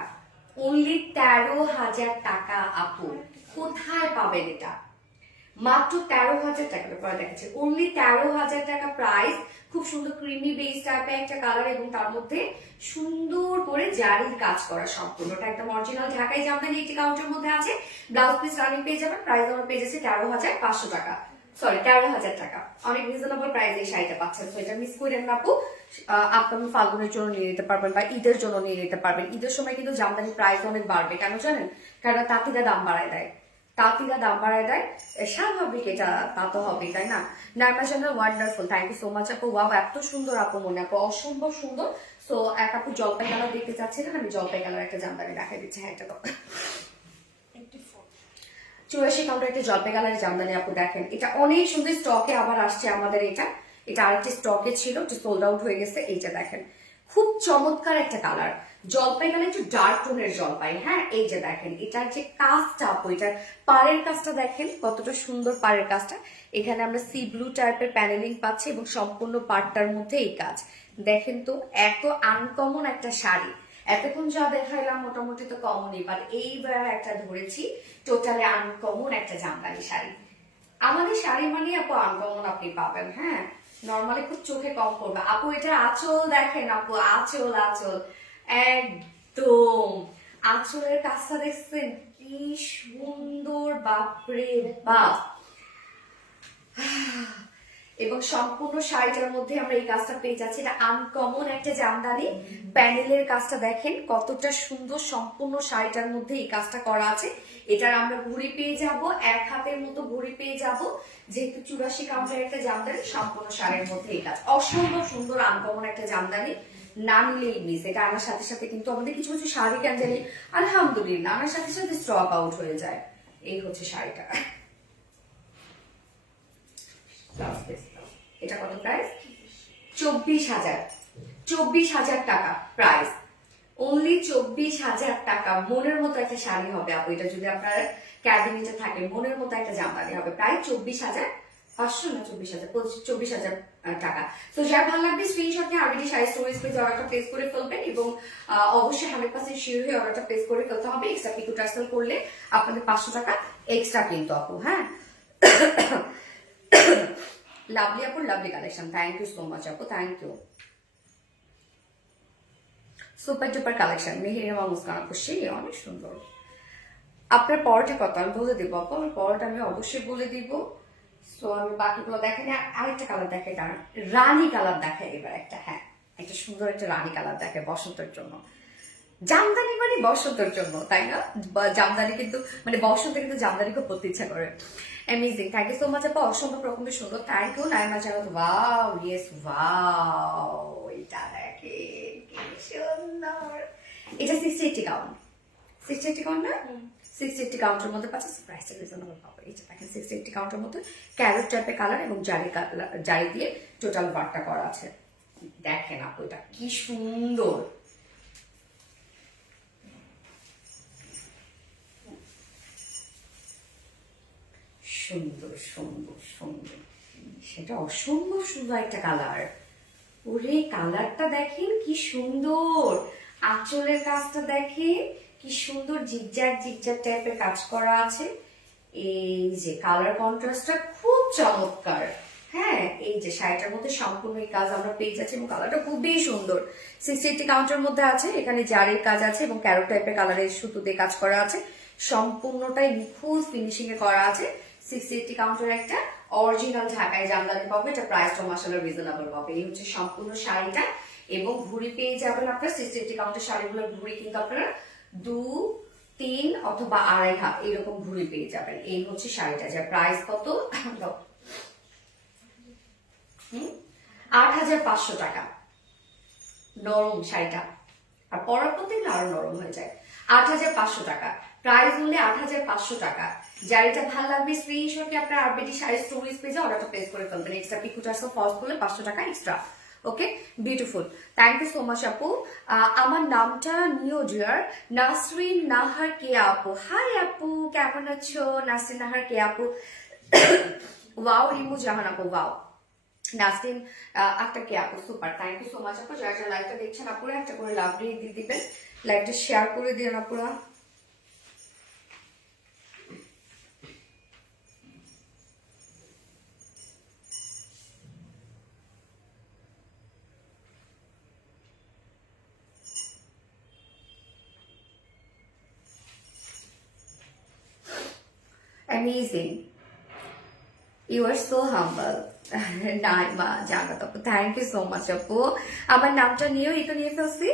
অনলি 13,000 টাকা আপু, কোথায় পাবেন এটা? মাত্র 13,000 টাকা। পরে দেখাচ্ছে অনলি 13,000 টাকা প্রাইস। খুব সুন্দর ক্রিমি বেস টাইপের একটা কালার, এবং তার মধ্যে সুন্দর করে জারির কাজ করা, সম্পূর্ণটা একদম অরিজিনাল ঢাকাই জামদানি একটি কাউন্টের মধ্যে আছে। ব্লাউজ পিস রানিং পেয়ে যাবেন, প্রাইস আমার পেয়ে যাচ্ছে 13,500 টাকা, সরি 13,000 টাকা। অনেক রিজনেবল প্রাইসে এই শাড়িটা পাচ্ছেন, তো এটা মিস করেন না আপু। আপকামিং ফাল্গুনের জন্য নিয়ে নিতে পারবেন বা ঈদের জন্য নিয়ে নিতে পারবেন। ঈদের সময় কিন্তু জামদানি প্রাইস অনেক বাড়বে, কেন জানেন? কারণ তাঁতিরা দাম বাড়ায় দেয়, তাঁতিরা দাম বাড়ায় দেয়, স্বাভাবিক, এটা তা তো হবেই, তাই না? Naima channel wonderful, thank you so much আপু। ওয়াও, এত সুন্দর আপু, মনে আপু অসম্ভব সুন্দর। সো এক আপু জলপাই কালার দেখতে চাচ্ছিলেন, আমি জলপাই কালার একটা জামদানি দেখাই দিচ্ছি। হ্যাঁ, এটা তো 84 কাউন্টার একটা জলপাই কালারের জামদানি আপু, দেখেন এটা অনেক সুন্দর, স্টকে আবার আসছে আমাদের এটা। এটা আরেকটি স্টকে ছিল, একটু সোল্ড আউট হয়ে গেছে। এইটা দেখেন খুব চমৎকার একটা কালার, জলপাই কালার, একটু ডার্ক টোনের জলপাই। হ্যাঁ, এই যে দেখেন এটার যে কাজটা আপু, এটার পাড়ের কাজটা দেখেন কতটা সুন্দর পাড়ের কাজটা। এখানে আমরা সি ব্লু টাইপের প্যানেলিং পাচ্ছি, এবং সম্পূর্ণ পাড়টার মধ্যে এই কাজ দেখেন। তো এত আনকমন একটা শাড়ি, এতক্ষণ যা দেখাইলাম মোটামুটি তো কমনই, বাট এইবার একটা ধরেছি টোটালি আনকমন একটা জামদানি শাড়ি। আমাদের শাড়ি মানে আপু আনকমন আপনি পাবেন। হ্যাঁ, নর্মালি খুব চোখে কম পড়বে আপু। এটা আঁচল দেখেন আপু, আঁচল আঁচল একদম, আঁচলের কাজটা দেখছেন কি সুন্দর, বাপরে বাপ। এবং সম্পূর্ণ শাড়িটার মধ্যে আমরা এই কাজটা পেয়ে যাচ্ছি, এটা আনকমন একটা জামদানি। প্যানেলের কাজটা দেখেন কতটা সুন্দর, সম্পূর্ণ শাড়িটার মধ্যে এই কাজটা করা আছে। এটার আমরা ঘুড়ি পেয়ে যাব, 1 হাতের মতো ঘুড়ি পেয়ে যাব, যেহেতু 84 কাউন্টের একটা জামদানি, সম্পূর্ণ শাড়ির মধ্যে এই কাজ, অসম্ভব সুন্দর আনকমন একটা জামদানি। না নিলেই মিস। এটা আনার সাথে সাথে কিন্তু আমাদের কিছু কিছু শাড়ি কেন জানি আলহামদুলিল্লাহ আনার সাথে সাথে স্টক আউট হয়ে যায়। এই হচ্ছে শাড়িটা। এটা কত প্রাইস? 24,000, 24,000 টাকা প্রাইস, অনলি 24,000 টাকা। মনের মতো একটা শাড়ি হবে আপু, এটা যদি আপনার ক্যাবিনেটে থাকে মনের মতো একটা জামদানি হবে। প্রায় 24,500 না 24,000 টাকা। তো যার ভালো লাগবে স্ক্রিনশট নিয়ে আরবিডি শাড়ি স্টোরেজ পেজে অর্ডারটা প্লেস করে ফেলবেন, এবং অবশ্যই 100% শিওর হয়ে অর্ডারটা প্লেস করে ফেলতে হবে। এক্সট্রা পিকু টার্সেল করলে আপনাদের 500 টাকা এক্সট্রা কিন্তু আপু। হ্যাঁ, লাভলি আপু, lovely collection, thank you so much আপু, thank you. Super duper collection, Meherima Muskan আপু, সেই অনেক সুন্দর। আপনার পরোটা কত আমি বলে দিব আপু, আমার পরোটা আমি অবশ্যই বলে দিব। সো আমি বাকিগুলো দেখেন, আরেকটা কালার দেখাই, দাঁড়ান, রানী কালার দেখাই এবার একটা। হ্যাঁ, একটা সুন্দর একটা রানী কালার দেখায় বসন্তের জন্য। জামদানি মানে বসন্তের জন্য, তাই না? জামদানি কিন্তু মানে বসন্তে কিন্তু জামদানি খুব পড়তে ইচ্ছা করে। Amazing, thank you so much আপু, অসম্ভব রকমের সুন্দর, থ্যাংক ইউ। নাইমা জানাত, ওয়াও, ইয়েস, ওয়াও, এটা দেখে কি সুন্দর। এটা 60-80 কাউন্ট, 60-80 কাউন্ট না, 60-80 কাউন্টের মধ্যে পাচ্ছে, প্রাইসটা রিজনেবল পাবে। এই যে দেখেন 60-80 কাউন্টের মধ্যে ক্যারট টাইপের কালার, এবং জারি দিয়ে টোটাল ওয়ার্কটা করা আছে। দেখেন আপু এটা কি সুন্দর, সুন্দর সুন্দর সুন্দর, সেটা অসম্ভব সুন্দর একটা কালার। ওরে কালারটা দেখেন কি সুন্দর, আঁচলের কাজটা দেখেন কি সুন্দর, জিগজ্যাগ জিগজ্যাগ টাইপের কাজ করা আছে। এই যে কালার কন্ট্রাস্টটা খুব চমৎকার। হ্যাঁ, এই যে শাড়িটার মধ্যে সম্পূর্ণ এই কাজ আমরা পেয়ে যাচ্ছি এবং কালারটা খুবই সুন্দর। 60-80 কাউন্টের মধ্যে আছে, এখানে জারির কাজ আছে এবং ক্যারো টাইপের কালারের সুতো দিয়ে কাজ করা আছে, সম্পূর্ণটাই নিখুঁত ফিনিশিং এ করা আছে। 60-80 কাউন্টের একটা অরিজিনাল ঢাকায় জামদানি পাবে, এটা প্রাইসটা মাশাআল্লাহ রিজনেবল পাবে। এই হচ্ছে সম্পূর্ণ শাড়িটা এবং ঘুড়ি পেয়ে যাবেন আপনারা। 60-80 কাউন্টের শাড়িগুলোর ঘুড়ি কিন্তু আপনারা 2-3 অথবা 2.5 হাত এরকম ঘুড়ি পেয়ে যাবেন। এই হচ্ছে শাড়িটা, যার প্রাইস কত 8,500 টাকা। নরম শাড়িটা, আর পরার প্রতিদিন আরো নরম হয়ে যায়। 8,500 টাকা প্রাইস হলে 8,500 টাকা। যার এটা ভালো লাগবে স্ক্রিনশটে আপনার আরবিটি শাড়ি স্টোরিজ পেজে অর্ডারটা প্লেস করে ফেলবেন। এক্সট্রা পিকুটার সব ফলস করলে 500 টাকা extra. Okay, beautiful, thank you so much আপু। আমার নামটা নিউ ডিয়ার নাসরিন নাহার কে আপু। হাই আপু, কেমন আছো? নাসরিন নাহার কে আপু। ওয়াও, রিমু জাহান আপু, ওয়াও। নাসরিন আক্তার কে আপু, super, thank you so much আপু। যারা যারা লাইভটা দেখছেন আপুরা একটা করে লাভ দিয়ে দিবেন, লাইভটা শেয়ার করে দিন আপুরা। Amazing. You are so humble. Naima Jannat আপু, থ্যাংক ইউ সো মাচ আপু। আমার নামটা নিয়েও এই তো নিয়ে ফেলছি।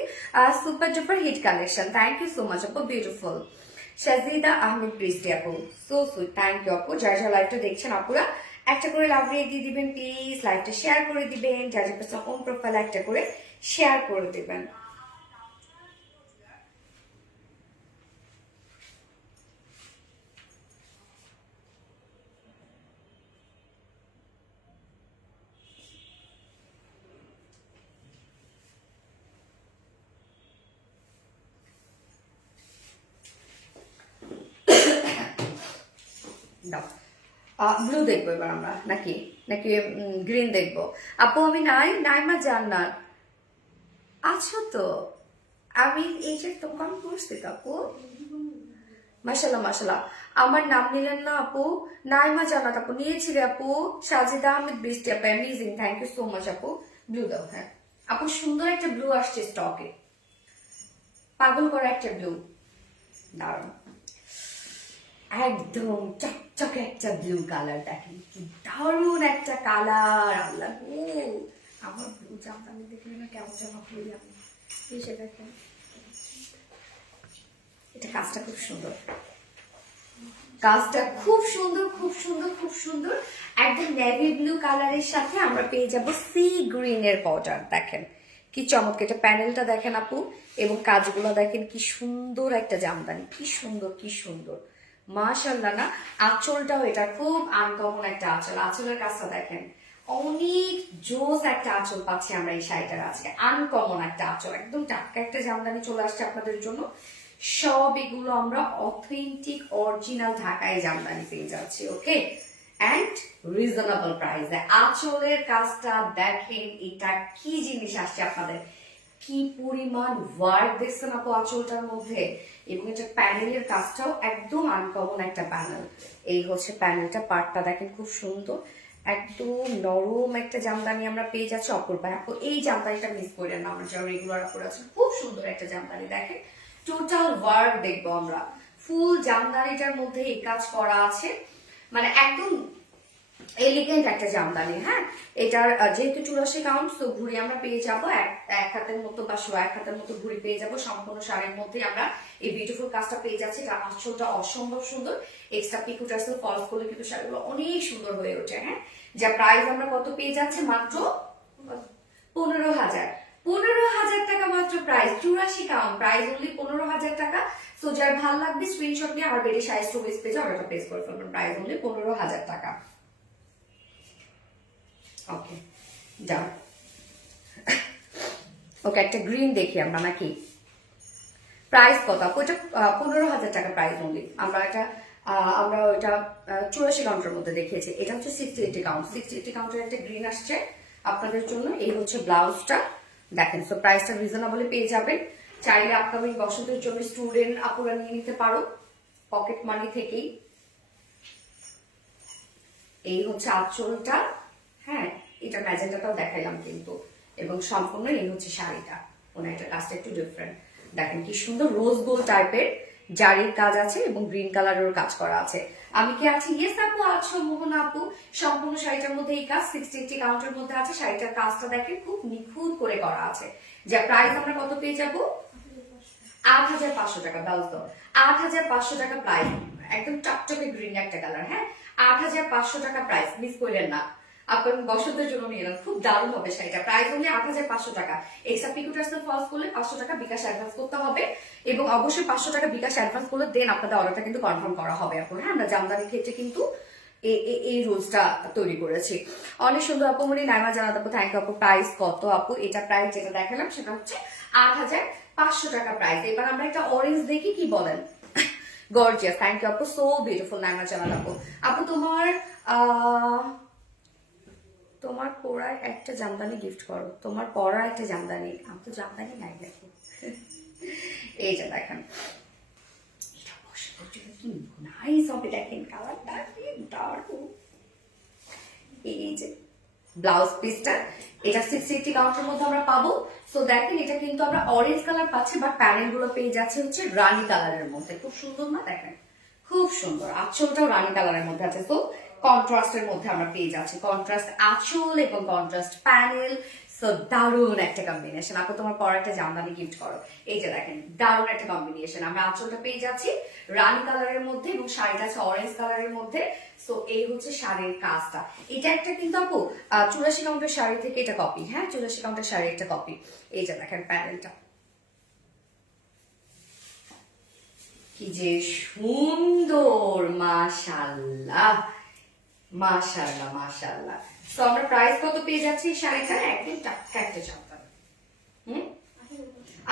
Super duper hit collection, thank you so much আপু, বিউটিফুল। শাজিদা আহমেদ বৃষ্টি আপু, সো সুইট, থ্যাংক ইউ আপু। যারা যারা লাইভটা দেখছেন আপুরা একটা করে লাভ রেট দিয়ে দিবেন প্লিজ, লাইভটা শেয়ার করে দিবেন, যার যার ওন প্রোফাইল একটা করে শেয়ার করে দিবেন। ব্লু দেখবো এবার আমরা, নাকি নাকি গ্রিন দেখবো? আপু আমি নাইমা জান্নাত আছো তো? আমি এই যে দোকান করছি আপু, মাশাল্লাহ মাশাল্লাহ। আমার নাম নিলেন না আপু? নাইমা জান্নাত আপু নিয়েছিলে আপু। সাজিদা আহমেদ বৃষ্টি আপু, amazing, thank you so much আপু। ব্লু দাও, হ্যাঁ আপু, সুন্দর একটা ব্লু আসছে স্টকে, পাগল করা একটা ব্লু, দারুণ, একদম চকচকে একটা ব্লু কালার। দেখেন কি দারুণ একটা কালার, আল্লাহ গো। আমার ব্লু জামদানি দেখলে না কেমন জামা পরি আমি, এসে দেখেন এটা কাজটা খুব সুন্দর, কাজটা খুব সুন্দর খুব সুন্দর খুব সুন্দর। একদম নেভি ব্লু কালারের সাথে আমরা পেয়ে যাব সি গ্রিনের বর্ডার। দেখেন কি চমৎকার, এটা প্যানেলটা দেখেন আপু, এবং কাজগুলো দেখেন কি সুন্দর একটা জামদানি, কি সুন্দর কি সুন্দর, মাশাআল্লাহ না। আঁচলটাও এটা খুব আনকমন একটা আঁচল, আঁচলের কাজটা দেখেন অনেক জোস একটা আঁচল পাচ্ছি আমরা এই শাড়িটার আজকে, আনকমন একটা আঁচল, একদম টাটকা একটা জামদানি চলে আসছে আপনাদের জন্য। সব এগুলো আমরা অথেন্টিক অরিজিনাল ঢাকায় জামদানি পেয়ে যাচ্ছি, ওকে, অ্যান্ড রিজনেবল প্রাইসে। আঁচলের কাজটা দেখেন, এটা কি জিনিস আসছে আপনাদের, কি পরিমাণ ওয়ার্ক দেখছেন আপু আঁচলটার মধ্যে, এবং এটা প্যানেলের কাজটাও একদম আনকমন একটা প্যানেল। এই হচ্ছে প্যানেলটা, পার্টটা দেখেন খুব সুন্দর, একদম নরম একটা জামদানি আমরা পেয়ে যাচ্ছি। অপূর্বা আপু এই জামদানিটা মিস করেন না, আমরা যারা রেগুলার আপুর আছেন, খুব সুন্দর একটা জামদানি। দেখেন টোটাল ওয়ার্ক দেখবো আমরা, ফুল জামদানিটার মধ্যে এই কাজ করা আছে, মানে একদম এলিগেন্ট একটা জামদানি। হ্যাঁ, এটার যেহেতু 84 কাউন্ট, তো ঘুড়ি আমরা পেয়ে যাবো এক হাতের মতো বা 1 হাতের মতো ঘুড়ি পেয়ে যাবো। সম্পূর্ণ শাড়ির মধ্যে আমরা এই বিউটিফুল কাজটা পেয়ে যাচ্ছি। এটা আঁচলটা অসম্ভব সুন্দর, এক্সট্রা পিকো টার্সেল ফলস করলে কিন্তু শাড়িগুলো অনেক সুন্দর হয়ে ওঠে। হ্যাঁ, যা প্রাইস আমরা কত পেয়ে যাচ্ছে, মাত্র 15,000, 15,000 টাকা মাত্র প্রাইস। 84 কাউন্ট, প্রাইস অনলি 15,000 টাকা। সো যার ভালো লাগবে স্ক্রিনশট নিয়ে আর বেরি সাইজ স্টোরেজ পেজে অর্ডারটা প্লেস করে ফেলবেন, প্রাইস অনলি 15,000 টাকা। ওকে ডান। ওকে, একটা গ্রিন দেখি আমরা, নাকি প্রাইস কত? ওইটা 15,000 টাকা প্রাইস অনলি। আমরা ওইটা 84 কাউন্টের মধ্যে দেখিয়েছি। এটা হচ্ছে 60-80 কাউন্ট, 60-80 কাউন্টের একটা গ্রিন আসছে আপনাদের জন্য। এই হচ্ছে ব্লাউজটা দেখেন। সো প্রাইসটা রিজনেবলে পেয়ে যাবেন। চাইলে আপকামিং বসন্তের জন্য স্টুডেন্ট আপুরা নিয়ে নিতে পারো পকেট মানি থেকেই। এই হচ্ছে আঁচলটা, হ্যাঁ, এটা ম্যাজেন্টাটাও দেখাইলাম কিন্তু, এবং সম্পূর্ণ এই হচ্ছে শাড়িটা, ওনার কাজটা একটু ডিফারেন্ট। দেখেন কি সুন্দর রোজ গোল্ড টাইপের জারির কাজ আছে এবং গ্রিন কালারেরও কাজ করা আছে। আমি কি আছি? ইয়েস আপু আছো, মোহন আপু। সম্পূর্ণ শাড়িটার মধ্যে এই কাজ 60 কাউন্টের মধ্যে আছে। শাড়িটার কাজটা দেখেন খুব নিখুঁত করে করা আছে। যা প্রাইস আমরা কত পেয়ে যাবো? 8,500 টাকা। ব্লাউজ দাও 8,500 টাকা প্রাইস, একদম টকটকে গ্রিন একটা কালার। হ্যাঁ, 8,500 টাকা প্রাইস, মিস করেন না। আপনার বসন্তের জন্য নিয়ে নেন, খুব দারুণ হবে শাড়িটা। প্রাইস হলে 8,500 টাকা। এক্সট্রা পিকুটার্সের ফলস করলে 500 টাকা বিকাশ অ্যাডভান্স করতে হবে, এবং অবশ্যই 500 টাকা বিকাশ অ্যাডভান্স করলে দেন আপনাদের অর্ডারটা কিন্তু কনফার্ম করা হবে এখন। হ্যাঁ, আমরা জামদানির ক্ষেত্রে কিন্তু এই রুলসটা তৈরি করেছি। অনেক সুন্দর আপু, মনি নাইমা জানাত আপু, থ্যাংক ইউ আপু। প্রাইস কত আপু? এটা প্রাইস যেটা দেখালাম সেটা হচ্ছে 8,500 টাকা প্রাইস। এবার আমরা একটা অরেঞ্জ দেখি, কি বলেন? গর্জিয়াস, থ্যাংক ইউ আপু, সো বিউটিফুল নাইমা জানাত আপু। আপু তোমার পরায় একটা জামদানি গিফট করো, তোমার পরা একটা জামদানি। আমি তো জামদানি নাই দেখো। এই যে দেখেন, এটা বসে কি নাইস হবে, দেখেন কালারটা কি দারুণ। এই যে ব্লাউজ পিসটা, এটা 60 কাউন্টের মধ্যে আমরা পাবো। সো দেখেন এটা কিন্তু আমরা অরেঞ্জ কালার পাচ্ছি, বাট প্যানেল গুলো পেয়ে যাচ্ছে হচ্ছে রানী কালারের মধ্যে। খুব সুন্দর না? দেখেন খুব সুন্দর। আঁচলটাও রানী কালারের মধ্যে আছে। তো কন্ট্রাস্টের মধ্যে আমরা পেয়ে যাচ্ছি, কন্ট্রাস্ট আঁচল এবং কন্ট্রাস্ট প্যানেল। সো দারুণ একটা কম্বিনেশন। আপু তোমার পর একটা জামদানি গিফট করো। এই যে দেখেন দারুণ একটা কম্বিনেশন। আমরা আঁচলটা পেয়ে যাচ্ছি রানী কালারের মধ্যে এবং শাড়িটা আছে অরেঞ্জ কালারের মধ্যে। সো এই হচ্ছে শাড়ির কাজটা। এটা একটা কিন্তু আপু 84 কাউন্টের শাড়ি থেকে এটা কপি। হ্যাঁ, 84 কাউন্টের শাড়ি একটা কপি। এই যে দেখেন প্যানেলটা কি যে সুন্দর, মাশাআল্লাহ মাশাআল্লাহ মাশাআল্লাহ। তো আমরা প্রাইস কত পেয়ে যাচ্ছি শাড়িটা? একদম টাটকা একটা জামদানি।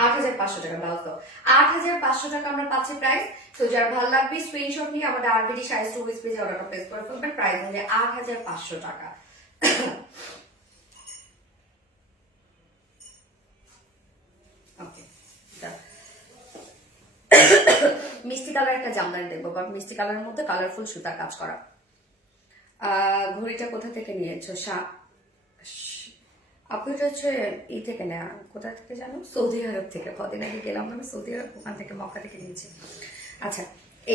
8,500 টাকা। ব্লাউজ দাও 8,500 টাকা আমরা পাচ্ছি প্রাইস। তো যার ভালো লাগবে স্ক্রিনশট নিয়ে আমাদের আরবিডি শাড়ি স্টোরেজ পেজে অর্ডারটা প্লেস করে ফেলবেন। প্রাইস হলে 8,500 টাকা। ওকে, মিষ্টি কালার একটা জামদানি দেখবো, বাট মিষ্টি কালারের মধ্যে কালারফুল সুতার কাজ করা। ঘড়িটা কোথা থেকে নিয়েছো? আপু এটা হচ্ছে ই থেকে নেওয়া। কোথা থেকে জানো? সৌদি আরব থেকে। কদিন আগে গেলাম আমি সৌদি আরব, ওখান থেকে মক্কা থেকে নিয়েছি। আচ্ছা,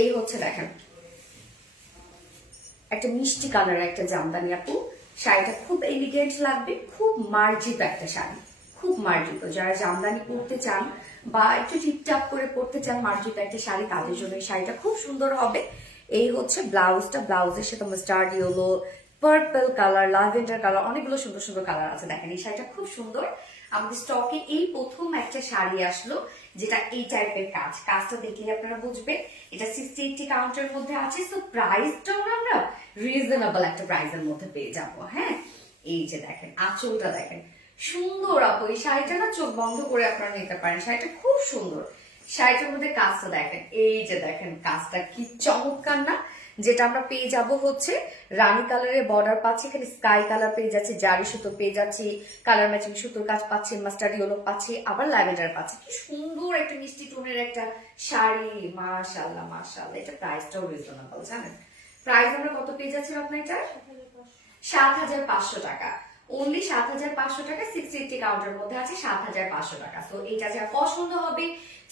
এই হচ্ছে দেখেন একটা মিষ্টি কালারের একটা জামদানি আপু। শাড়িটা খুব এলিগেন্ট লাগবে, খুব মার্জিত একটা শাড়ি, খুব মার্জিত। যারা জামদানি পরতে চান বা একটু টিপটাপ করে পরতে চান মার্জিত একটা শাড়ি, তাদের জন্য এই শাড়িটা খুব সুন্দর হবে। এই হচ্ছে ব্লাউজটা, ব্লাউজের সাথে mustard yellow, purple colour, lavender colour, অনেকগুলো সুন্দর সুন্দর কালার আছে। দেখেন এই শাড়িটা খুব সুন্দর। আমাদের স্টকে এই প্রথম একটা শাড়ি আসলো যেটা এই টাইপের কাজ। কাজটা দেখলে আপনারা বুঝবেন এটা 60-80 কাউন্টের মধ্যে আছে। সো প্রাইসটাও আমরা রিজনেবল একটা প্রাইসের মধ্যে পেয়ে যাবো। হ্যাঁ, এই যে দেখেন আঁচলটা দেখেন সুন্দর আপু। এই শাড়িটা না চোখ বন্ধ করে আপনারা নিতে পারেন, শাড়িটা খুব সুন্দর। শাড়িটার মধ্যে কাজটা দেখেন, এই যে দেখেন কাজটা কি চমৎকার না? যেটা আমরা পেয়ে যাব হচ্ছে রানী কালারের বর্ডার পাচ্ছি, এখানে স্কাই কালার পেয়ে যাচ্ছি, জারি সুতো পেয়ে যাচ্ছি, কালার ম্যাচিং সুতোর কাজ পাচ্ছি, মাস্টার্ড ইয়েলো পাচ্ছি, আবার ল্যাভেন্ডার পাচ্ছি। কি সুন্দর একটা মিষ্টি টোনের একটা শাড়ি, মাশাআল্লাহ মাশাআল্লাহ। এটা প্রাইসটাও রিজনেবল, জানেন প্রাইস আমরা কত পেয়ে যাচ্ছি আপনার? এটা 7,500 টাকা। অনলি 7,500 টাকা। 60-80 কাউন্টের মধ্যে আছে 7,500 টাকা। তো এটা যা পছন্দ হবে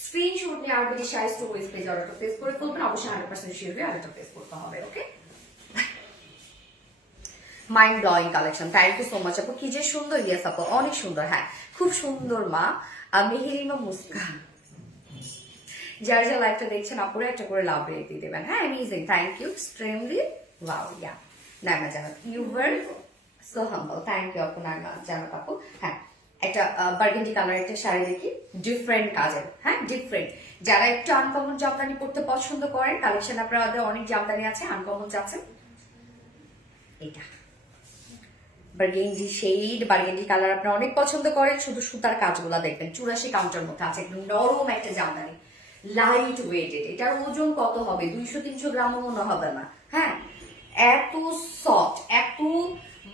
স্ক্রিনশট নিয়ে আরবিডি শাড়ি স্টোরেজ পেজ অর্ডারটা প্লেস করে ফেলবেন। অবশ্যই 100% শিওর হয়ে অর্ডারটা প্লেস করতে হবে। Okay, mind blowing collection. Thank you so much আপু। কি যে সুন্দর। ইয়েস আপু অনেক সুন্দর। হ্যাঁ, খুব সুন্দর মা। মেহেরিমা মুস্কান, যারা যা লাইভটা দেখছেন আপুরা একটা করে লাভ রেট দিয়ে দেবেন। হ্যাঁ, amazing, thank you extremely wow. Yeah Naima Jannat, you were so humble. Thank you আপু নাইমা জানাত আপু। হ্যাঁ, একটা বার্গেন্ডি কালার একটা শাড়ি দেখি, ডিফারেন্ট কাজের। হ্যাঁ, ডিফারেন্ট। যারা একটু আনকমন জামদানি পড়তে পছন্দ করেন, কালেকশন আপনাদের অনেক জামদানি আছে, আনকমন চাচ্ছেন, এটা বার্গেন্ডি শেড, বার্গেন্ডি কালার আপনারা অনেক পছন্দ করেন। শুধু সুতার কাজগুলা দেখবেন। 84 কাউন্টার মধ্যে আছে, একদম নরম একটা জামদানি, লাইট ওয়েটেড। এটার ওজন কত হবে? 200-300 গ্রামও মনে হবে না। হ্যাঁ, এত সফট, এত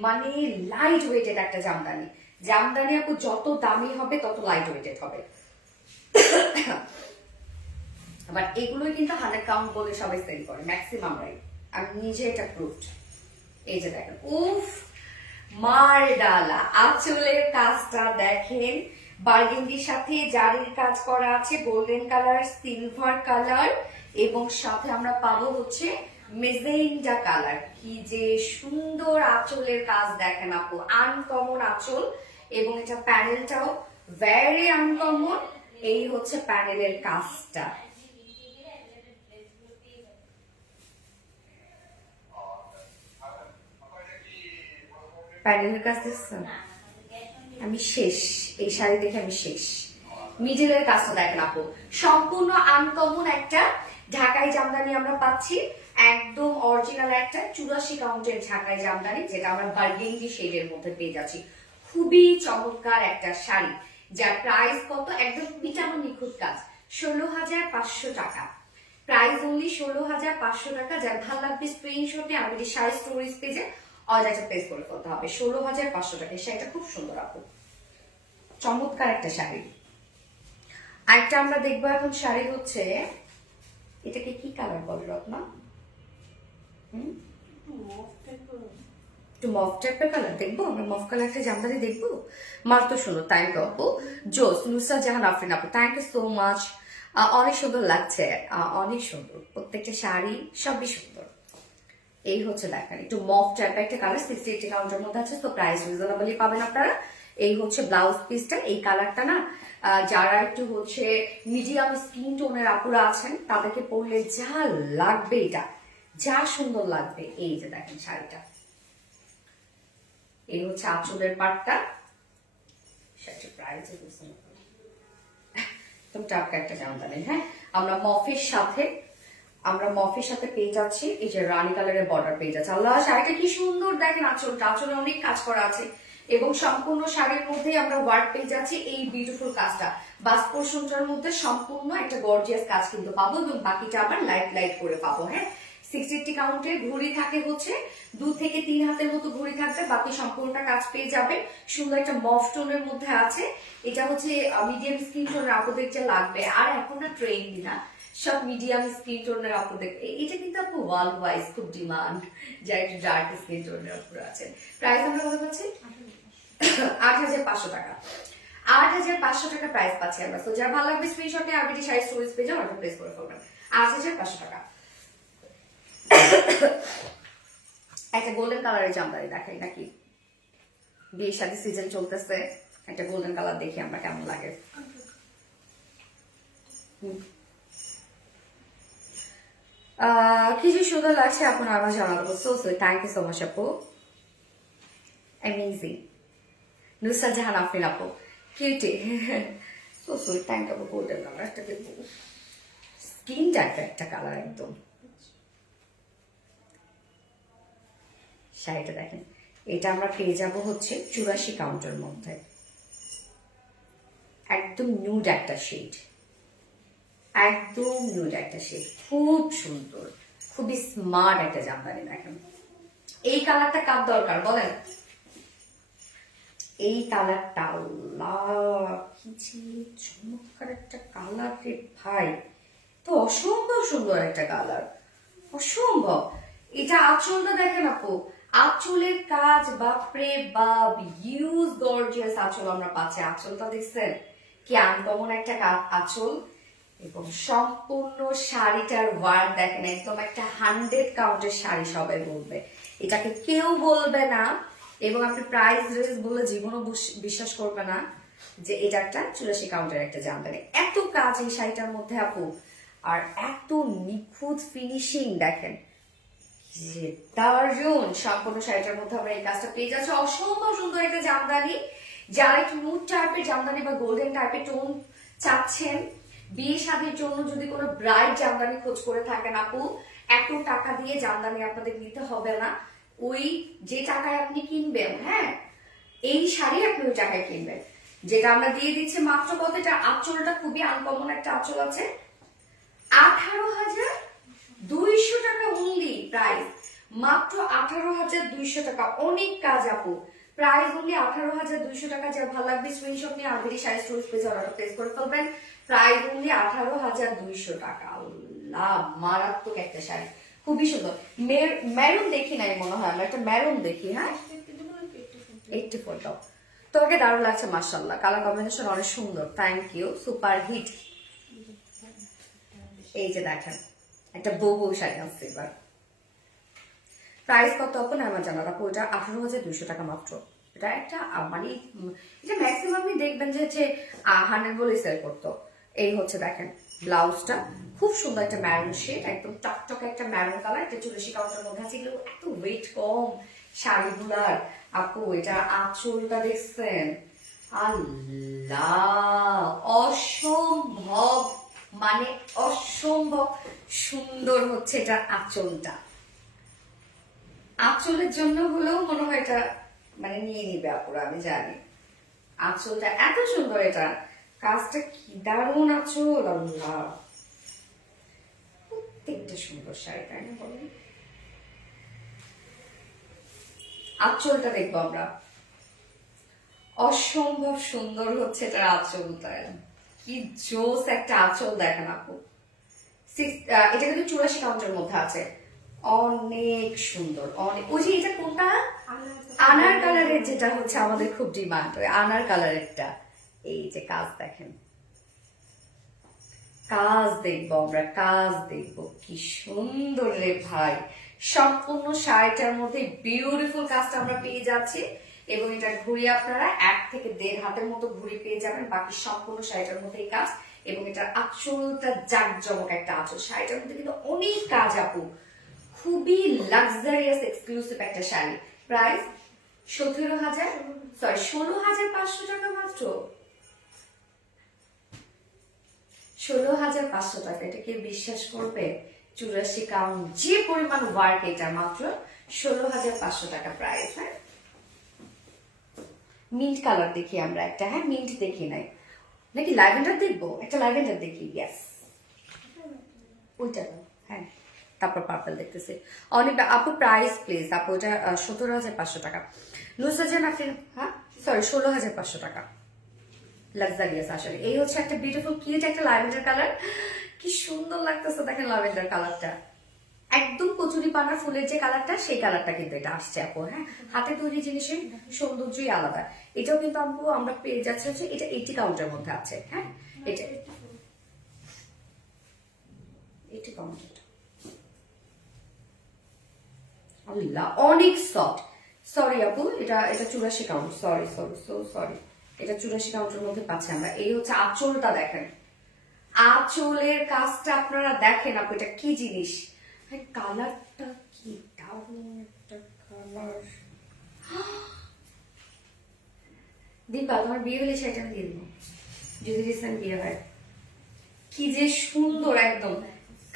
মানে লাইট ওয়েটেড একটা জামদানি। জামদানি আপু যত দামি হবে তত লাইট ওয়েটেড হবে। আবার এগুলোই কিন্তু 100 কাউন্ট বলে সবাই সেল করে ম্যাক্সিমাম রাইট। আমি নিজে এটা প্রুভড। এই যে দেখেন, উফ মার ডালা আঁচলের কাজটা দেখেন, বার্গেন্ডির সাথে জারির কাজ করা আছে, গোল্ডেন কালার, সিলভার কালার এবং সাথে আমরা পাবো হচ্ছে মেজেন্টা কালার। কি যে সুন্দর আঁচলের কাজ দেখেন আপু, আনকমন আঁচল এবং এটা প্যানেলটাও ভেরি আনকমন। এই হচ্ছে প্যানেলের কাজটা। প্যানেলের কাজ দেখছেন? আমি শেষ, এই শাড়ি দেখে আমি শেষ। মিডলের কাজটা দেখেন আপু, সম্পূর্ণ আনকমন একটা ঢাকাই জামদানি আমরা পাচ্ছি, একদম অরিজিনাল একটা 84 কাউন্টের ঢাকাই জামদানি, যেটা আমরা বার্গেন্ডি শেডের মধ্যে পেয়ে যাচ্ছি। খুবই চমৎকার একটা শাড়ি, যার প্রাইস কত, একদম পিটানো নিখুঁত কাজ, 16,500 টাকা। প্রাইস অনলি 16,500 টাকা। যার ভালো লাগবে স্ক্রিনশটে আমাদের শাড়ি স্টোরেজ পেজে অর্ডারটা প্লেস করে ফেলতে হবে। 16,500 টাকা। শাড়িটা খুব সুন্দর আপু, চমৎকার একটা শাড়ি। আরেকটা আমরা দেখবো এখন শাড়ি হচ্ছে, এটাকে কি কালার বলে রত্না? একটু মফ টাইপের কালার দেখবো আমরা, মফ কালার একটা জামদানি দেখবো। মার তো সুন্দর, থ্যাংক ইউ আপু। জোস নুসরাত জাহান আফরিন আপু, থ্যাংক ইউ সো মাচ। অনেক সুন্দর লাগছে, অনেক সুন্দর প্রত্যেকটা শাড়ি, সবই সুন্দর। এই হচ্ছে দেখেন একটু মফ টাইপের একটা কালার, 60-80 কাউন্টের মধ্যে আছে, তো প্রাইস রিজনেবলি পাবেন আপনারা। এই হচ্ছে ব্লাউজ পিসটা, এই কালারটা না যারা একটু হচ্ছে মিডিয়াম স্কিন টোনের আপুরা আছেন তাদেরকে পরলে যা লাগবে, এটা যা সুন্দর লাগবে। এই যে দেখেন শাড়িটা, এই হচ্ছে আঁচলের পাটটা, শাড়িটার প্রাইস একদম টাটকা একটা জামদানি। হ্যাঁ, আমরা মফের সাথে পেয়ে যাচ্ছি এই যে রানী কালারের বর্ডার পেয়ে যাচ্ছে। আল্লাহ, শাড়িটা কি সুন্দর দেখেন, আঁচলে অনেক কাজ করা আছে এবং সম্পূর্ণ শাড়ির মধ্যে আমরা ওয়ার্ক পেয়ে যাচ্ছি। এই বিউটিফুল কাজটা বাস পোর্শনটার মধ্যে সম্পূর্ণ একটা গর্জিয়াস কাজ কিন্তু পাবো এবং বাকিটা আবার লাইট লাইট করে পাবো। হ্যাঁ, 60 কাউন্টে ঘুড়ি থাকে হচ্ছে 2 থেকে 3 হাতের মতো ঘুড়ি থাকবে, বাকি সম্পূর্ণটা কাজ পেয়ে যাবে। সুন্দর একটা মফ টোনের মধ্যে আছে, এটা হচ্ছে মিডিয়াম স্কিন টোনের আপুদের যা লাগবে, আর এখন না ট্রেন্ডি না, সব মিডিয়াম স্কিন টোনের আপুদের। এটা কিন্তু আপু ওয়ার্ল্ড ওয়াইজ খুব ডিমান্ড, যা একটু ডার্ক স্কিন টোনের আপুরা আছে। প্রাইস আমরা কত পাচ্ছি? 8,500 টাকা। 8,500 টাকা প্রাইস পাচ্ছি আমরা। তো যার ভালো লাগবে স্ক্রিনশটে আরবিটি শাড়ি স্টোরেজ পেজে অর্ডার প্লেস করে ফেলবেন। 8,500 টাকা। একটা গোল্ডেন কালারের জামদানি দেখাই নাকি, বিয়ে শাদী সিজন চলতেছে, একটা গোল্ডেন কালার দেখি আমরা কেমন লাগে। কি যে সুন্দর লাগছে আপনার আমার জানাবো। So thank you so much আপু, অ্যামেজিং। নুসরাত জাহান আফরিন আপু, cutie, so sweet, thank you আপু। গোল্ডেন কালার একটা দেখবো, স্কিন টাইপের একটা কালার একদম। শাড়িটা দেখেন, এটা আমরা পেয়ে যাব হচ্ছে 84 কাউন্টের মধ্যে, একদম নিউড একটা শেড, একদম নিউড একটা শেড, খুব সুন্দর, খুবই স্মার্ট একটা জামদানি। দেখেন এই কালারটা কার দরকার বলেন, এই কালারটা কি চমৎকার একটা কালার রে ভাই, তো অসম্ভব সুন্দর একটা কালার, অসম্ভব। এটা আঁচলটা দেখেন আপু, আঁচলের কাজ বাপরে বাপ, হিউজ গর্জিয়াস আঁচল আমরা পাচ্ছি। আঁচলটা দেখছেন কি আনকমন একটা আঁচল এবং সম্পূর্ণ শাড়িটার ওয়ার্ক দেখেন, একদম একটা 100 কাউন্টের শাড়ি, সবাই বলবে, এটাকে কেউ বলবে না। এবং আপনি প্রাইস রেঞ্জ বলে জীবনও বিশ্বাস করবে না যে এটা একটা 84 কাউন্টের একটা জামদানি। এত কাজ এই শাড়িটার মধ্যে আপু, আর এত নিখুঁত ফিনিশিং দেখেন, যে দারুণ। সম্পূর্ণ শাড়িটার মধ্যে আমরা এই কাজটা পেয়ে যাচ্ছি, অসম্ভব সুন্দর একটা জামদানি। যারা একটু নুড টাইপের জামদানি বা গোল্ডেন টাইপের টোন চাচ্ছেন, বিয়ে শাদীর জন্য যদি কোনো ব্রাইট জামদানি খোঁজ করে থাকেন আপু, এত টাকা দিয়ে জামদানি আপনাদের নিতে হবে না। ওই যে টাকায় আপনি কিনবেন, হ্যাঁ এই শাড়ি আপনি ওই টাকায় কিনবেন, যেটা আমরা দিয়ে দিচ্ছি মাত্র কত, এটা আঁচলটা খুবই আনকমন একটা আঁচল আছে, 18,200 টাকা অনলি প্রাইস, মাত্র 18,200 টাকা। অনেক কাজ আপু, প্রাইস অনলি 18,200 টাকা। যার ভালো লাগবে স্ক্রিনশট নিয়ে আরবিটি শাড়ি স্টোরেজ পেজে অর্ডার প্লেস করে ফেলবেন। প্রাইস অনলি 18,200 টাকা। আল্লাহ, মারাত্মক একটা শাড়ি, খুবই সুন্দর। মেরুন দেখি নাই মনে হয়, আমরা একটা মেরুন দেখি। হ্যাঁ 84 দাও। তোমাকে দারুণ লাগছে মাশাআল্লাহ, কালার কম্বিনেশন অনেক সুন্দর, থ্যাংক ইউ, সুপার হিট। এই যে দেখেন একটা বউ শাড়ি আসছে এবার। প্রাইস কত আপু? না আমার জানা আপু, এটা 18,200 টাকা মাত্র। এটা একটা মানে এটা ম্যাক্সিমামই দেখবেন যে 100 বলে সেল করতো। এই হচ্ছে দেখেন ব্লাউজটা, খুব সুন্দর একটা ম্যারুন শেড, একদম টকটক একটা ম্যারুন কালার। এটা 84 কাউন্টের মধ্যে আছে। এগুলো এত ওয়েট কম শাড়িগুলার আপু। এটা আঁচলটা দেখছেন, আল্লাহ অসম্ভব, মানে অসম্ভব সুন্দর হচ্ছে এটা আঁচলটা। আঁচলের জন্য হলেও মনে হয় এটা মানে নিয়ে নিবে আপুরা, আমি জানি। আঁচলটা এত সুন্দর, এটা কাজটা কি দারুণ আঁচল, আল্লাহ প্রত্যেকটা সুন্দর শাড়ি, তাই না বলেন? আঁচলটা দেখবো আমরা, অসম্ভব সুন্দর হচ্ছে এটার আঁচলটা, কি জোস একটা আঁচল দেখেন আপু। এটা কিন্তু 84 কাউন্টের মধ্যে আছে, অনেক সুন্দর, অনেক। ওই যে এটা কোনটা, আনার কালারের, যেটা হচ্ছে আমাদের খুব ডিমান্ড, ওই আনার কালারেরটা। এই যে কাজ দেখেন, কাজ দেখবো আমরা, কাজ দেখবো, কি সুন্দর রে ভাই। সম্পূর্ণ শাড়িটার মধ্যে বিউটিফুল কাজটা আমরা পেয়ে যাচ্ছি, এবং এটা ঘুরি আপনারা 1 থেকে 1.5 হাতের মতো ঘুরি পেয়ে যাবেন। বাকি সম্পূর্ণ শাড়িটার মধ্যে এই কাজ, এবং এটার আঁচলটা জাঁকজমক একটা আঁচল। শাড়িটার মধ্যে কিন্তু অনেক কাজ আপু, খুবই লাক্সারিয়াস এক্সক্লুসিভ একটা শাড়ি। প্রাইস 16,500 টাকা মাত্র, 16,500 টাকা। এটা কেউ বিশ্বাস করবে? 84 কাউন্ট, যে পরিমাণ ওয়ার্ক, এটা মাত্র 16,500 টাকা প্রাইস। হ্যাঁ, মিন্ট কালার দেখি আমরা একটা, হ্যাঁ মিন্ট দেখি নাই নাকি, ল্যাভেন্ডার দেখবো, একটা ল্যাভেন্ডার দেখি, ইয়েস ওইটা দাও, হ্যাঁ তারপর পার্পল দেখতেছি। অনেক আপু প্রাইস প্লিজ আপু, এটা 17,500 টাকা। নুসরাত আফরিন, হ্যাঁ সরি 16,500 টাকা, লাক্সারিয়াস আসলে। এই হচ্ছে একটা বিউটিফুল কিউট একটা ল্যাভেন্ডার কালার, কি সুন্দর লাগতেছে দেখেন ল্যাভেন্ডার কালারটা, একদম কচুরি পানা ফুলের যে কালারটা, সেই কালারটা কিন্তু এটা আসছে আপু। হ্যাঁ, হাতে তৈরি জিনিসের সৌন্দর্যই আলাদা। এটাও কিন্তু আপু আমরা পেয়ে যাচ্ছি হচ্ছে, এটা 80 কাউন্টের মধ্যে আছে। হ্যাঁ, এটা 80 কাউন্ট, আল্লাহ অনেক সফট। সরি আপু, এটা 84 count, sorry sorry so sorry, এটা 84 কাউন্টের মধ্যে পাচ্ছি আমরা। এই হচ্ছে আঁচলটা দেখেন, আঁচলের কাজটা আপনারা দেখেন আপু, এটা কি জিনিস, কালারটা কি দারুণ একটা কালার। দীপা তোমার বিয়ে হলে সেটা আমি দিয়ে দেবো, যদি রিসেন্ট বিয়ে হয়। কি যে সুন্দর একদম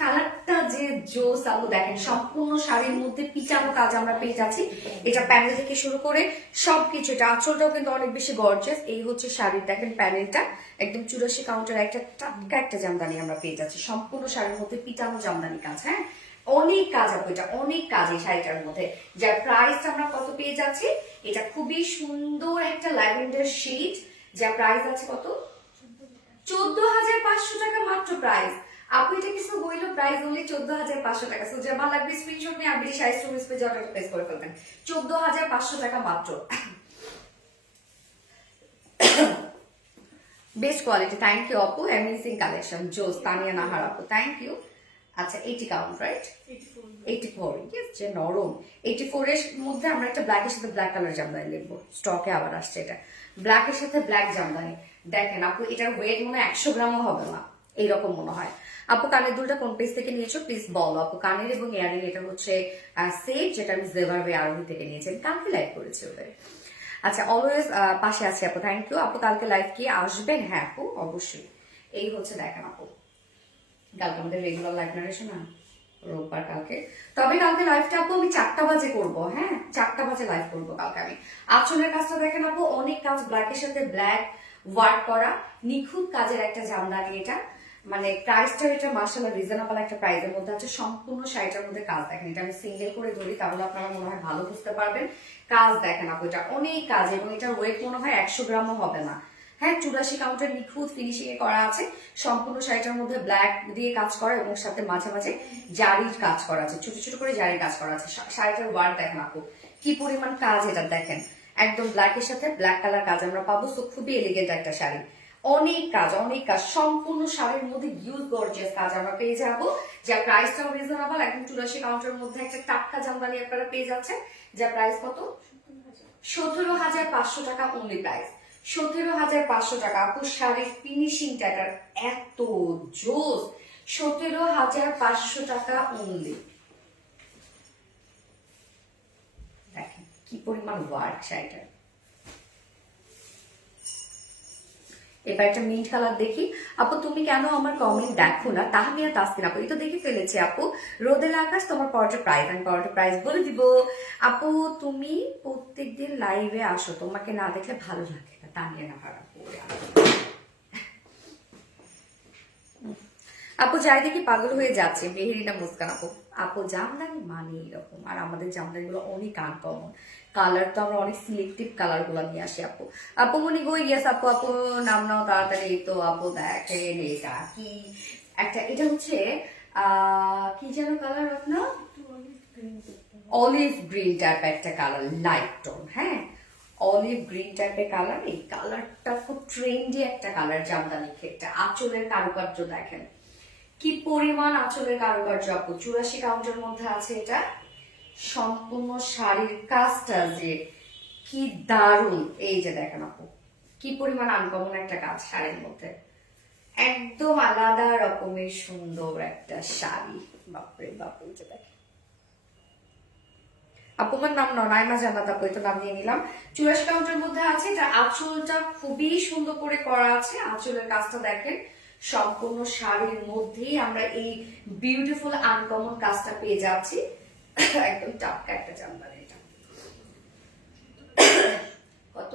কালারটা, যে জোস আপু দেখেন। সম্পূর্ণ শাড়ির মধ্যে পিটানো কাজ আমরা পেয়ে যাচ্ছি, এটা প্যানেল থেকে শুরু করে সবকিছু। এটা আঁচলটাও কিন্তু অনেক বেশি গর্জিয়াস। এই হচ্ছে শাড়ির দেখেন প্যানেলটা, একদম 84 কাউন্টার একটা টাটকা একটা জামদানি আমরা পেয়ে যাচ্ছি, সম্পূর্ণ শাড়ির মধ্যে পিটানো জামদানি কাজ। হ্যাঁ, অনেক কাজ আপু, এটা অনেক কাজ এই শাড়িটার মধ্যে। যার প্রাইসটা আমরা কত পেয়ে যাচ্ছি, এটা খুবই সুন্দর একটা ল্যাভেন্ডার শেড, যার প্রাইস আছে কত, 14,500 টাকা মাত্র প্রাইস। আপু এটা কিছু বইলো, প্রাইস only 14,500 টাকা। সো যা ভালো লাগবে স্ক্রিনশট নিয়ে আপনি শাড়ি স্টোরিজ পেজে অর্ডার প্লেস করে ফেলবেন, 14,500 টাকা মাত্র। বেস্ট কোয়ালিটি, থ্যাংক ইউ আপু, অ্যামেজিং কালেকশন, জোস। তানিয়া নাহার আপু, থ্যাংক ইউ। আচ্ছা 80 কাউন্ট রাইট, 84, ইয়েস, যে নরম। 84 এর মধ্যে আমরা একটা ব্ল্যাকের সাথে ব্ল্যাক কালার জামদানি দেখবো, স্টকে আবার আসছে এটা, ব্ল্যাকের সাথে ব্ল্যাক জামদানি। দেখেন আপু, এটার ওয়েট মনে হয় 100 গ্রামও হবে না, এইরকম মনে হয়। আপু কানের দুলটা কোন পেজ থেকে নিয়েছো প্লিজ বলো আপু। কানের এবং ইয়ারিং এটা হচ্ছে সেট, যেটা আমি জেভার ওয়ে আরোহী থেকে নিয়েছি, আমি কালকে লাইভ করেছি ওদের। আচ্ছা অলওয়েজ পাশে আছি আপু, থ্যাংক ইউ আপু। কালকে লাইভ কি আসবেন? হ্যাঁ আপু অবশ্যই। এই হচ্ছে দেখেন আপু, কালকে আমাদের রেগুলার লাইভ নারেশন না, রোববার কালকে। তবে কালকে লাইভটা আপু আমি 4টা বাজে করবো, হ্যাঁ 4টা বাজে লাইভ করবো কালকে আমি। আঁচলের কাজটা দেখেন আপু, অনেক কাজ, ব্ল্যাকের সাথে ব্ল্যাক ওয়ার্ক করা, নিখুঁত কাজের একটা জামদানি এটা। মানে প্রাইসটা এটা মার্শাল্লাহ রিজনেবল একটা প্রাইসের মধ্যে আছে। সম্পূর্ণ শাড়িটার মধ্যে কাজ দেখেন, এটা আমি সিঙ্গেল করে ধরি তাহলে আপনারা মনে হয় ভালো বুঝতে পারবেন। কাজ দেখেন আপু, এটা অনেক কাজ, এবং এটার ওয়েট মনে হয় 100 গ্রামও হবে না। হ্যাঁ, 84 কাউন্টের নিখুঁত ফিনিশিং এ করা আছে। সম্পূর্ণ শাড়িটার মধ্যে ব্ল্যাক দিয়ে কাজ করা, এবং সাথে মাঝে মাঝে জারির কাজ করা আছে, ছোট ছোট করে জারির কাজ করা আছে। শাড়িটার ওয়ার্ক দেখেন আপু, কি পরিমাণ কাজ এটা দেখেন। একদম ব্ল্যাকের সাথে ব্ল্যাক কালার কাজ আমরা পাবো। সো খুবই এলিগেন্ট একটা শাড়ি, অনেক কাজ অনেক কাজ, সম্পূর্ণ শাড়ির মধ্যে ইউজ গর্জিয়াস কাজ আমরা পেয়ে যাবো। যা প্রাইসটাও রিজনেবল, একদম 84 কাউন্টারের মধ্যে একটা টাটকা জামদানি আপনারা পেয়ে যাচ্ছেন। যা প্রাইস কত? 17,500 টাকা অনলি প্রাইস, 17,500 টাকা। আপু শাড়ির ফিনিশিংটা এত জোস, 17,500 টাকা অনলি। দেখেন কি পরিমাণ ওয়ার্ক শাড়িটার। এবার একটা মিন্ট কালার দেখি। আপু তুমি কেন আমার কমেন্ট দেখো না? তাহমিনা তাসকিন আপু, এই তো দেখে ফেলেছি আপু। রোদেল আকাশ তোমার পরোটা প্রাইস, আমি পরোটা প্রাইস বলে দিব। আপু তুমি প্রত্যেকদিন লাইভে আসো, তোমাকে না দেখলে ভালো লাগে না। তানিয়া না আপু যাই দেখি পাগল হয়ে যাচ্ছে। মেহেরিনা মুস্কান আপু, আপু জামদানি মানে এরকম, আর আমাদের জামদানি গুলো অনেক আনকমন। কালার তো আমরা অনেক সিলেক্টিভ কালার গুলো নিয়ে আসি আপু। আপু মনি গো, ইয়েস আপু, আপু নাম নাও তাড়াতাড়ি। তো আপু দেখেন এটা কি একটা, এটা হচ্ছে কি যেন কালার আপনার, অলিভ গ্রিন টাইপ একটা কালার, লাইট টোন। হ্যাঁ, অলিভ গ্রিন টাইপের কালার। এই কালারটা খুব ট্রেন্ডি একটা কালার জামদানি ক্ষেত্রে। আঁচলের কারুকার্য দেখেন কি পরিমাণ আঁচলের কারুকার্য আপু। 84 কাউন্টের মধ্যে আছে এটা। সম্পূর্ণ শাড়ির কাজটা যে কি দারুণ, এই যে দেখেন আপু কি পরিমাণ আনকমন একটা কাজ শাড়ির মধ্যে, একদম আলাদা রকমের সুন্দর একটা শাড়ি। বাপরে বাপ, এই যে দেখেন আপু আমার নাম নাইমা জান্নাত আপু, তো নাম নিয়ে নিলাম। 84 কাউন্টের মধ্যে আছে। এটা আঁচলটা খুবই সুন্দর করে করা আছে। আঁচলের কাজটা দেখেন, সম্পূর্ণ শাড়ির মধ্যেই আমরা এই বিউটিফুল আনকমন কাজটা পেয়ে যাচ্ছি। একদম টাটকা একটা জামদানি। এটা কত?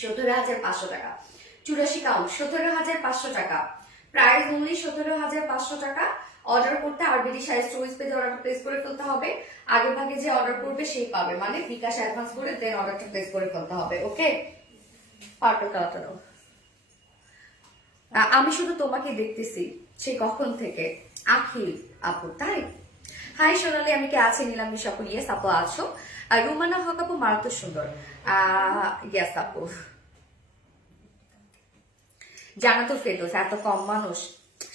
17,500 টাকা। 84 কাউন্ট, 17,500 টাকা প্রাইস অনলি, 17,500 টাকা। অর্ডার করতে আরবিডি শাড়ি স্টোরেজ পেজে অর্ডার প্লেস করে ফেলতে হবে। আগে ভাগে যে অর্ডার করবে সেই পাবে, মানে বিকাশ অ্যাডভান্স করে দেন অর্ডারটা প্লেস করে ফেলতে হবে। ওকে, পার্পল কালারটা দাও। আমি শুধু তোমাকে দেখতেছি সেই কখন থেকে। আখিল আপু, তাই? হাই সোনালি, আমি কে আছে? নীলামিশ আপু, ইয়েস আপু আছো। আর রুমানা হক আপু, মারাত্মক সুন্দর। ইয়েস আপু। জানাতো ফেরদৌস, এত কম মানুষ,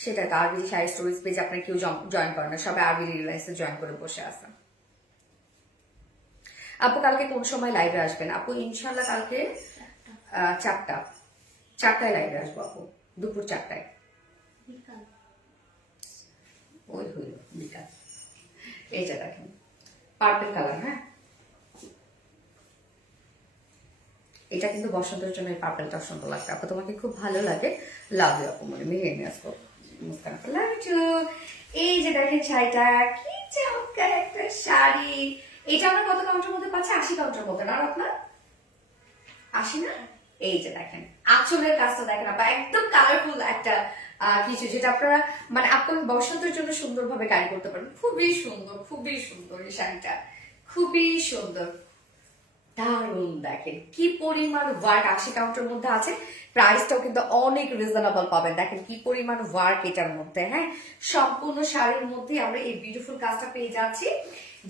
সেটা তো আরবিডি শাড়ি স্টোরেজ পেজ আপনার কেউ জয়েন করে না, সবাই আরবিডি রিলায়েন্সে জয়েন করে বসে আছে। আপু কালকে কোন সময় লাইভে আসবেন? আপু ইনশাল্লাহ কালকে 4টায় লাইভে আসবো আপু, দুপুর 4টায়। ওই হইল বিকাল। এইটা দেখেন পার্পল কালার। হ্যাঁ, এটা কিন্তু বসন্তের জন্য এই পার্পলটা সুন্দর লাগবে আপু, তোমাকে খুব ভালো লাগে। লাভ ইউ আপু, মনে মেহে নিয়ে আসবো। এই যে দেখেন শাড়িটা কি চমৎকার একটা শাড়ি। এটা আমরা কত কাউন্টের মধ্যে পাচ্ছি? 80 কাউন্টের মধ্যে না আপনার? 80 না? এই যে দেখেন আঁচলের কাজটা দেখেন আপা, একদম কালারফুল একটা কিছু, যেটা আপনারা মানে আপনার বসন্তের জন্য সুন্দরভাবে ক্যারি করতে পারেন। খুবই সুন্দর, খুবই সুন্দর এই শাড়িটা, খুবই সুন্দর, দারুণ। দেখেন কি পরিমাণ ওয়ার্ক 80 কাউন্টের মধ্যে আছে। প্রাইসটাও কিন্তু অনেক রিজনেবল পাবেন। দেখেন কি পরিমাণ ওয়ার্ক এটার মধ্যে। হ্যাঁ, সম্পূর্ণ শাড়ির মধ্যে আমরা এই বিউটিফুল কাজটা পেয়ে যাচ্ছি,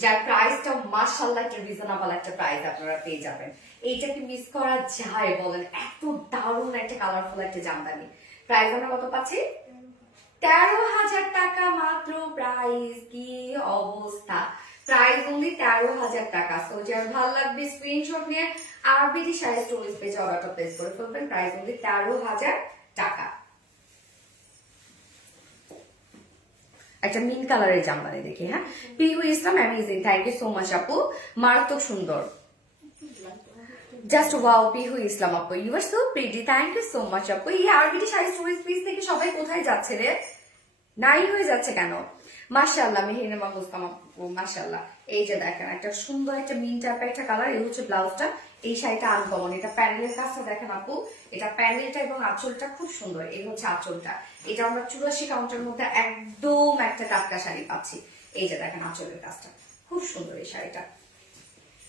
যার প্রাইসটাও মাশাআল্লাহ একটা রিজনেবল একটা প্রাইস আপনারা পেয়ে যাবেন। এইটাকে মিস করা যায় বলেন? এত দারুণ একটা কালারফুল একটা জামদানি। প্রাইস আমরা কত পাচ্ছি? 13,000 টাকা মাত্র প্রাইস। কি অবস্থা! প্রাইস অনলি 13,000 টাকা। সো যার ভালো লাগবে স্ক্রিনশট নিয়ে আরবিডি শাড়ি স্টোরেজ পেজে অর্ডারটা প্লেস করে ফেলবেন। প্রাইস অনলি 13,000 টাকা। একটা মিন কালারের জামদানি দেখি। হ্যাঁ, Pihu Islam, amazing, thank you so much আপু, মারাত্মক সুন্দর। জাস্ট ওয়াও, পিহু ইসলাম আপু, you are so pretty, thank you so much আপু। এই আরবিডি শাড়ি স্টোরেজ পেজ থেকে সবাই কোথায় যাচ্ছে রে? নাই হয়ে যাচ্ছে কেন? মাশাআল্লাহ, মেহেরিনা মুস্কান আপু, মাশাআল্লাহ। এই যে দেখেন একটা সুন্দর একটা মিন টাইপের একটা কালার। এই হচ্ছে ব্লাউজটা। এই শাড়িটা আনকমন। এটা প্যানেলের কাজটা দেখেন আপু, এটা প্যানেলটা এবং আঁচলটা খুব সুন্দর। এই হচ্ছে আঁচলটা। এটা আমরা 84 কাউন্টের মধ্যে একদম একটা টাটকা শাড়ি পাচ্ছি। এই যে দেখেন আঁচলের কাজটা খুব সুন্দর। এই শাড়িটা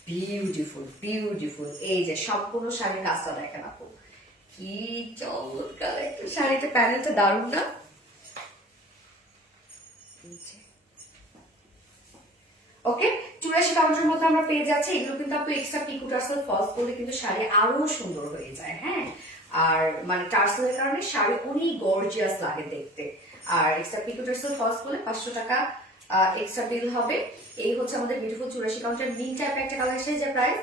বিউটিফুল, বিউটিফুল। এই যে সম্পূর্ণ শাড়ির কাজটা দেখেন আপু, কি চমৎকার একটা শাড়িটা। প্যানেলটা দারুণ না? ওকে, 84 কাউন্টের মধ্যে আমরা পেয়ে যাচ্ছি। এগুলো কিন্তু আপনি এক্সট্রা পিকো টার্সেল ফলস করলে কিন্তু শাড়ি আরো সুন্দর হয়ে যায়। হ্যাঁ, আর মানে টার্সেলের কারণে শাড়ি অনেক গর্জিয়াস লাগে দেখতে। আর এক্সট্রা পিকো টার্সেল ফলস করলে 500 টাকা এক্সট্রা বিল হবে। এই হচ্ছে আমাদের বিউটিফুল 84 কাউন্টের মিন টাইপ একটা কালার এসে যে প্রাইস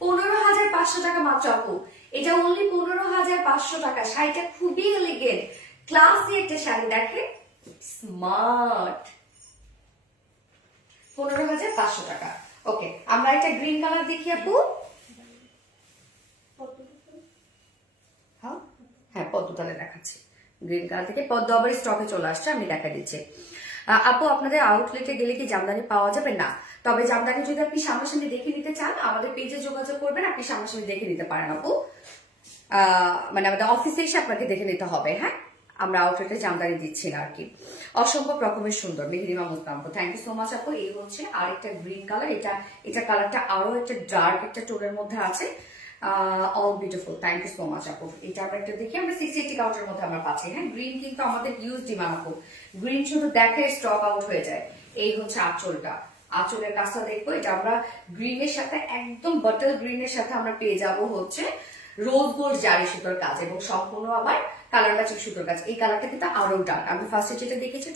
15,500 টাকা মাত্র আপু। এটা অনলি 15,500 টাকা। শাড়িটা খুবই এলিগেন্ট ক্লাসি একটা শাড়ি, দেখেন স্মার্ট। 15,500 টাকা। ওকে, আমরা একটা গ্রিন কালার দেখি আপু। হ্যাঁ, পদ্ম তাহলে দেখাচ্ছি। গ্রিন কালার থেকে পদ্ম আবার স্টকে চলে আসছে, আমি দেখা দিচ্ছি। আপু আপনাদের আউটলেটে গেলে কি জামদানি পাওয়া যাবে? না, তবে জামদানি যদি আপনি সামনাসামনি দেখে নিতে চান আমাদের পেজে যোগাযোগ করবেন, আপনি সামনাসামনি দেখে নিতে পারেন আপু। মানে আমাদের অফিসে এসে আপনাকে দেখে নিতে হবে। হ্যাঁ, আমরা আউটলেটে জামদানি দিচ্ছি না আর কি। অসম্ভব রকমের সুন্দর Meherima Mustam, thank you so much আপু। এই হচ্ছে আরেকটা গ্রিন কালার, এটা কালারটা আরো একটা ডার্ক একটা টোনের মধ্যে আছে। All beautiful, thank you so much আপু। এটা আমরা একটা দেখি, আমরা 680 কাউন্টের মধ্যে আমরা পাচ্ছি। হ্যাঁ, গ্রিন কিন্তু আমাদের হিউজ ডিমান্ড আপু। গ্রিন শুধু দেখে স্টক আউট হয়ে যায়। এই হচ্ছে আঁচলটা, আঁচলের কাজটা দেখবো। এটা আমরা গ্রিনের সাথে একদম বটল গ্রিনের সাথে আমরা পেয়ে যাব হচ্ছে রোজ গোল্ড জারি সুতোর কাজ, এবং সম্পূর্ণ আবার কালার ম্যাচিং সুতোর কাজ। এই কালারটা কিন্তু আরো ডার্ক। আমি ফার্স্টে যেটা দেখেছি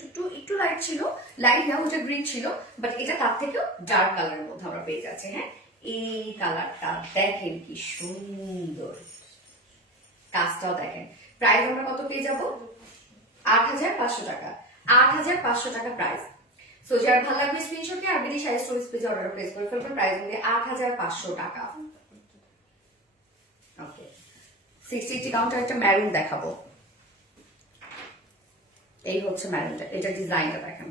একটু লাইট ছিল, লাইট না ওটা গ্রিন ছিল, বাট এটা তার থেকেও ডার্ক কালারের মধ্যে আমরা পেয়ে যাচ্ছি। হ্যাঁ, এই কালারটা দেখেন কি সুন্দর, কাজটাও দেখেন। প্রাইস আমরা কত পেয়ে যাব? 8,500 টাকা। 8,500 টাকা প্রাইস। সো যার ভালো লাগবে স্ক্রিনশট নিয়ে আরবিডি শাড়ি স্টোরেজ পেজে অর্ডার প্লেস করে ফেলবেন। প্রাইস হচ্ছে 8,500 টাকা। ওকে, 680 কাউন্টার একটা ম্যারুন দেখাবো। এই হচ্ছে ম্যারুনটা, এটা ডিজাইনটা দেখেন।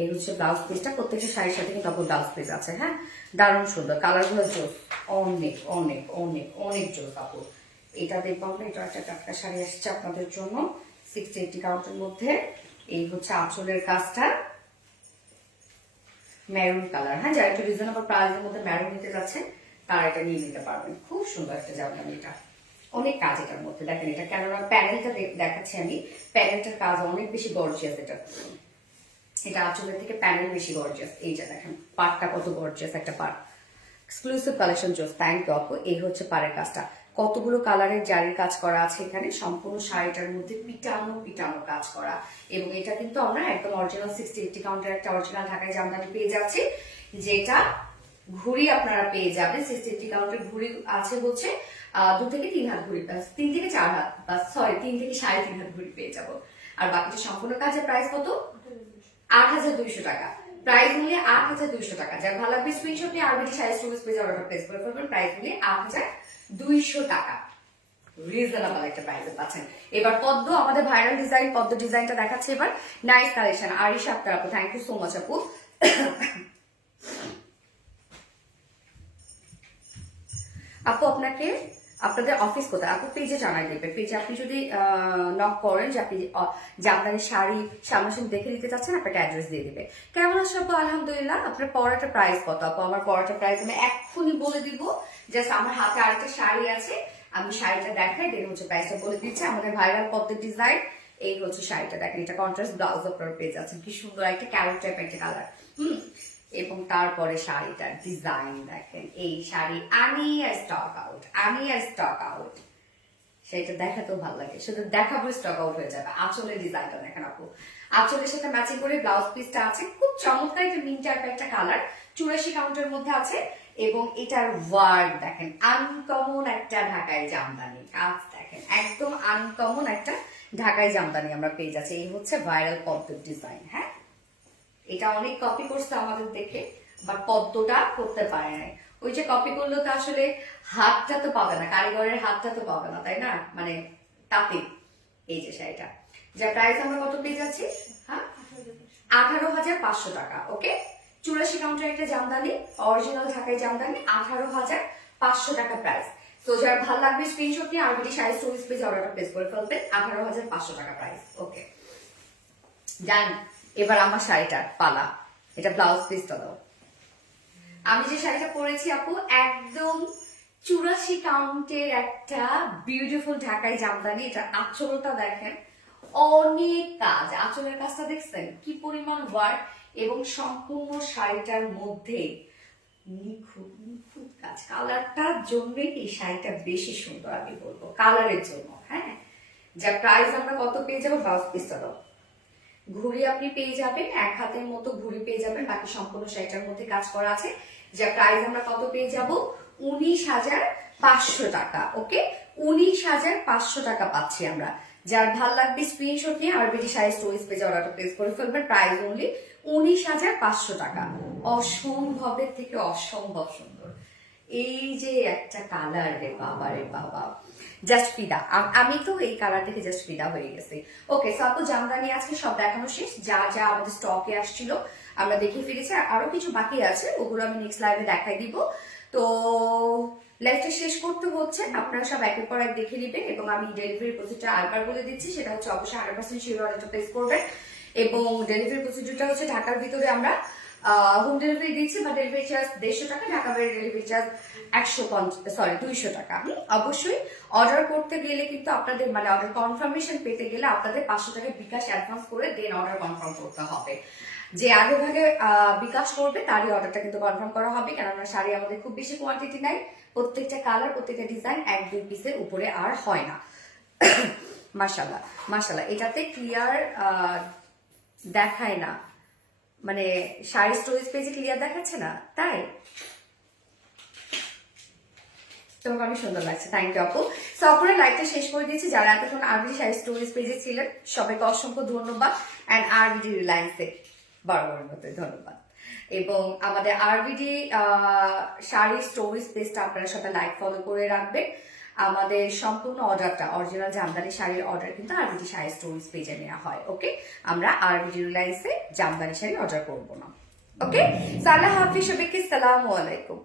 এই হচ্ছে ব্লাউজ পিসটা, প্রত্যেকটা শাড়ির সাথে কিন্তু আপনার ব্লাউজ পিস আছে। হ্যাঁ, দারুণ সুন্দর, কালারগুলো জোস, অনেক অনেক অনেক অনেক জোস কাপড়। এটা দেখবো আমরা, এটা একটা টাটকা শাড়ি আসছে আপনাদের জন্য 680 কাউন্টের মধ্যে। এই হচ্ছে আঁচলের কাজটা, মেরুন কালার। হ্যাঁ, যারা একটু রিজনেবল প্রাইসের মধ্যে মেরুন নিতে যাচ্ছে তারা এটা নিয়ে নিতে পারবেন। খুব সুন্দর একটা জামদানি, এটা অনেক কাজ এটার মধ্যে। দেখেন এটা কেননা প্যানেলটা দেখাচ্ছি আমি, প্যানেলটার কাজ অনেক বেশি গর্জিয়াস। এটা আঁচলের থেকে প্যানেল বেশি গর্জিয়াস। এইটা দেখেন পাটটা কত গর্জিয়াস একটা পাট, এক্সক্লুসিভ কালেকশন জোস। থ্যাংক ইউ আপু। এই হচ্ছে পাড়ের কাজটা, কতগুলো কালারের জারির কাজ করা আছে এখানে, সম্পূর্ণ শাড়িটার মধ্যে পিটানো পিটানো কাজ করা। এবং এটা কিন্তু আমরা একদম অরিজিনাল 680 কাউন্টের একটা অরিজিনাল ঢাকায় জামদানি পেয়ে যাচ্ছি, যেটা ঘুড়ি আপনারা পেয়ে যাবেন। 680 কাউন্টের ঘুড়ি আছে হচ্ছে 2 থেকে 3 হাত ঘুড়ি, 3 থেকে 4 হাত, সরি 3 থেকে 3.5 হাত ঘুড়ি পেয়ে যাবো। আর বাকিটা সম্পূর্ণ কাজের প্রাইস কত? 8,200 টাকা। প্রাইস মূল্যে 8,200 টাকা। যার ভালো লাগবে স্ক্রিনশট নিয়ে আরবিডি শাড়ি স্টোরেজ পেজে অর্ডার প্লেস করে ফেলবেন। প্রাইস মূল্যে 8,200 টাকা। রিজনেবল একটা প্রাইসে পাচ্ছেন। এবার পদ্ম, আমাদের ভাইরাল ডিজাইন পদ্ম ডিজাইনটা দেখাচ্ছে এবার। Nice collection. আরিশা আক্তার আপু, থ্যাংক ইউ সো মাচ আপু। আপু আপনাকে আপনাদের অফিস কোথায়? আপু পেজে জানাই দেবে। পেজে আপনি যদি নক করেন যে আপনি জামদানি শাড়ি সামনাসামনি দেখে নিতে চাচ্ছেন, আপনাকে অ্যাড্রেস দিয়ে দিবে। কেমন আছে আপু? আলহামদুলিল্লাহ। আপনার পড়াটা প্রাইস কত আপু? আমার পড়াটা প্রাইস আমি এক্ষুনি বলে দিব। জাস্ট আমার হাতে আরেকটা শাড়ি আছে, আমি শাড়িটা দেখাই, দেন হচ্ছে প্রাইসটা বলে দিচ্ছি। আমাদের ভাইরাল পদ্মের ডিজাইন। এই হচ্ছে শাড়িটা দেখেন, এটা কন্ট্রাস্ট ব্লাউজ আপনারা পেয়ে যাচ্ছেন। কি সুন্দর একটা ক্যারট টাইপ একটা কালার। এবং তারপরে শাড়িটার ডিজাইন দেখেন। এই শাড়ি আমি আর স্টক আউট, সেটা দেখাতেও ভালো লাগে, শুধু দেখাবো স্টক আউট হয়ে যাবে। আঁচলের ডিজাইনটা দেখেন আপু, আঁচলের সাথে ম্যাচিং করে ব্লাউজ পিসটা আছে, খুব চমৎকার একটা মিন্ট টাইপ একটা কালার, 84 কাউন্টের মধ্যে আছে। এবং এটার ওয়ার্ড দেখেন, আনকমন একটা ঢাকাই জামদানি কাজ দেখেন, একদম আনকমন একটা ঢাকাই জামদানি আমরা পেয়ে যাচ্ছি। এই হচ্ছে ভাইরাল পদ্মের ডিজাইন। হ্যাঁ, এটা অনেক কপি করছে আমাদের দেখে, বাট পদ্মটা করতে পারে নাই। ওই যে কপি করলো তো আসলে হাতটা তো পাবে না, কারিগরের হাতটা তো পাবে না, তাই না? মানে তাতে এই যে শাড়িটা, যার প্রাইস আমরা কত পেয়ে যাচ্ছি? হ্যাঁ, 18,500 টাকা। ওকে, 84 কাউন্টার একটা জামদানি, অরিজিনাল ঢাকাই জামদানি, 18,500 টাকা প্রাইস। তো যার ভালো লাগবে স্ক্রিনশট নিয়ে আরবিডি শাড়ি স্টোরেজ পেজে অর্ডারটা প্লেস করে ফেলবেন। 18,500 টাকা প্রাইস। ওকে, ডান। এবার আমার শাড়িটার পালা, এটা ব্লাউজ পিসটা দাও। আমি যে শাড়িটা পরেছি আপু, একদম 84 কাউন্টের একটা বিউটিফুল ঢাকাই জামদানি। এটা আঁচলটা দেখেন, অনেক কাজ, আঁচলের কাজটা দেখছেন কি পরিমাণ ওয়ার্ক, এবং সম্পূর্ণ শাড়িটার মধ্যে নিখুঁত নিখুঁত কাজ। কালারটার জন্যই এই শাড়িটা বেশি সুন্দর, আমি বলবো কালারের জন্য। হ্যাঁ, যা প্রাইস আমরা কত পেয়ে যাবো, ব্লাউজ পিসটা দাও। ঘুড়ি আপনি পেয়ে যাবেন, এক হাতের মতো ঘুড়ি পেয়ে যাবেন, বাকি সম্পূর্ণ শাড়িটার মধ্যে কাজ করা আছে। যা প্রাইস আমরা কত পেয়ে যাব, 19,500 টাকা। ওকে, 19,500 টাকা পাচ্ছি আমরা। যার ভাল লাগবে স্ক্রিনশট নিয়ে আরবিডি শাড়ি স্টোরিজ পেজে অর্ডারটা প্লেস করে ফেলবেন। প্রাইস অনলি 19,500 টাকা। অসম্ভবের থেকে অসম্ভব সুন্দর। এই যে একটা কালার রে বাবা রে বাবা, জাস্ট ফিদা। আমি তো এই কালার থেকে জাস্ট ফিদা হয়ে গেছি। ওকে, সো আপু জামদানি আজকে সব দেখানো শেষ। যা যা আমাদের স্টকে আসছিল আমরা দেখিয়ে ফিরেছি, আরো কিছু বাকি আছে, ওগুলো আমি নেক্সট লাইভে দেখাই দিব। তো লাইভটা শেষ করতে হচ্ছে, আপনারা সব একের পর এক দেখে নেবেন, এবং আমি ডেলিভারি প্রসিডিউরটা আরেকবার বলে দিচ্ছি। সেটা হচ্ছে অবশ্যই 100% শিওর অর্ডারটা প্লেস করবেন, এবং ডেলিভারি প্রসিডিউরটা হচ্ছে ঢাকার ভিতরে আমরা হোম ডেলিভারি দিচ্ছি, বা ডেলিভারি চার্জ 150 টাকা, ঢাকা বাইরে ডেলিভারি চার্জ 200 টাকা। অবশ্যই অর্ডার করতে গেলে কিন্তু আপনাদের মানে অর্ডার কনফার্মেশন পেতে গেলে আপনাদের 500 টাকা বিকাশ অ্যাডভান্স করে দেন অর্ডার কনফার্ম করতে হবে। যে আগে ভাগে বিকাশ করবে তারই অর্ডারটা কিন্তু কনফার্ম করা হবে, কেননা শাড়ি আমাদের খুব বেশি কোয়ান্টিটি নাই, প্রত্যেকটা কালার প্রত্যেকটা ডিজাইন 1-2 পিসের উপরে আর হয় না। মাশাআল্লাহ মাশাআল্লাহ, এটাতে ক্লিয়ার দেখায় না, মানে শাড়ি স্টোরেজ পেজে ক্লিয়ার দেখাচ্ছে না, তাই তোমাকে অনেক সুন্দর লাগছে। থ্যাংক ইউ আপু। সো আপনারা লাইভটা শেষ করে দিয়েছি। যারা এতক্ষণ আরবিডি শাড়ি স্টোরেজ পেজে ছিলেন সবাইকে অসংখ্য ধন্যবাদ, অ্যান্ড আরবিডি রিলায়েন্সে বরাবরের মতো ধন্যবাদ। এবং আমাদের আরবিডি শাড়ি স্টোরেজ পেজটা আপনারা সবাই লাইক ফলো করে রাখবেন। আমাদের সম্পূর্ণ অর্ডারটা, অরিজিনাল জামদানি শাড়ির অর্ডার কিন্তু আরবিডি শাড়ি স্টোরেজ পেজে নেওয়া হয়। ওকে, আমরা আরবিডি রিলায়েন্সে জামদানি শাড়ি অর্ডার করবো না। ওকে, আল্লাহ হাফিজ, সবাইকে সালামু আলাইকুম।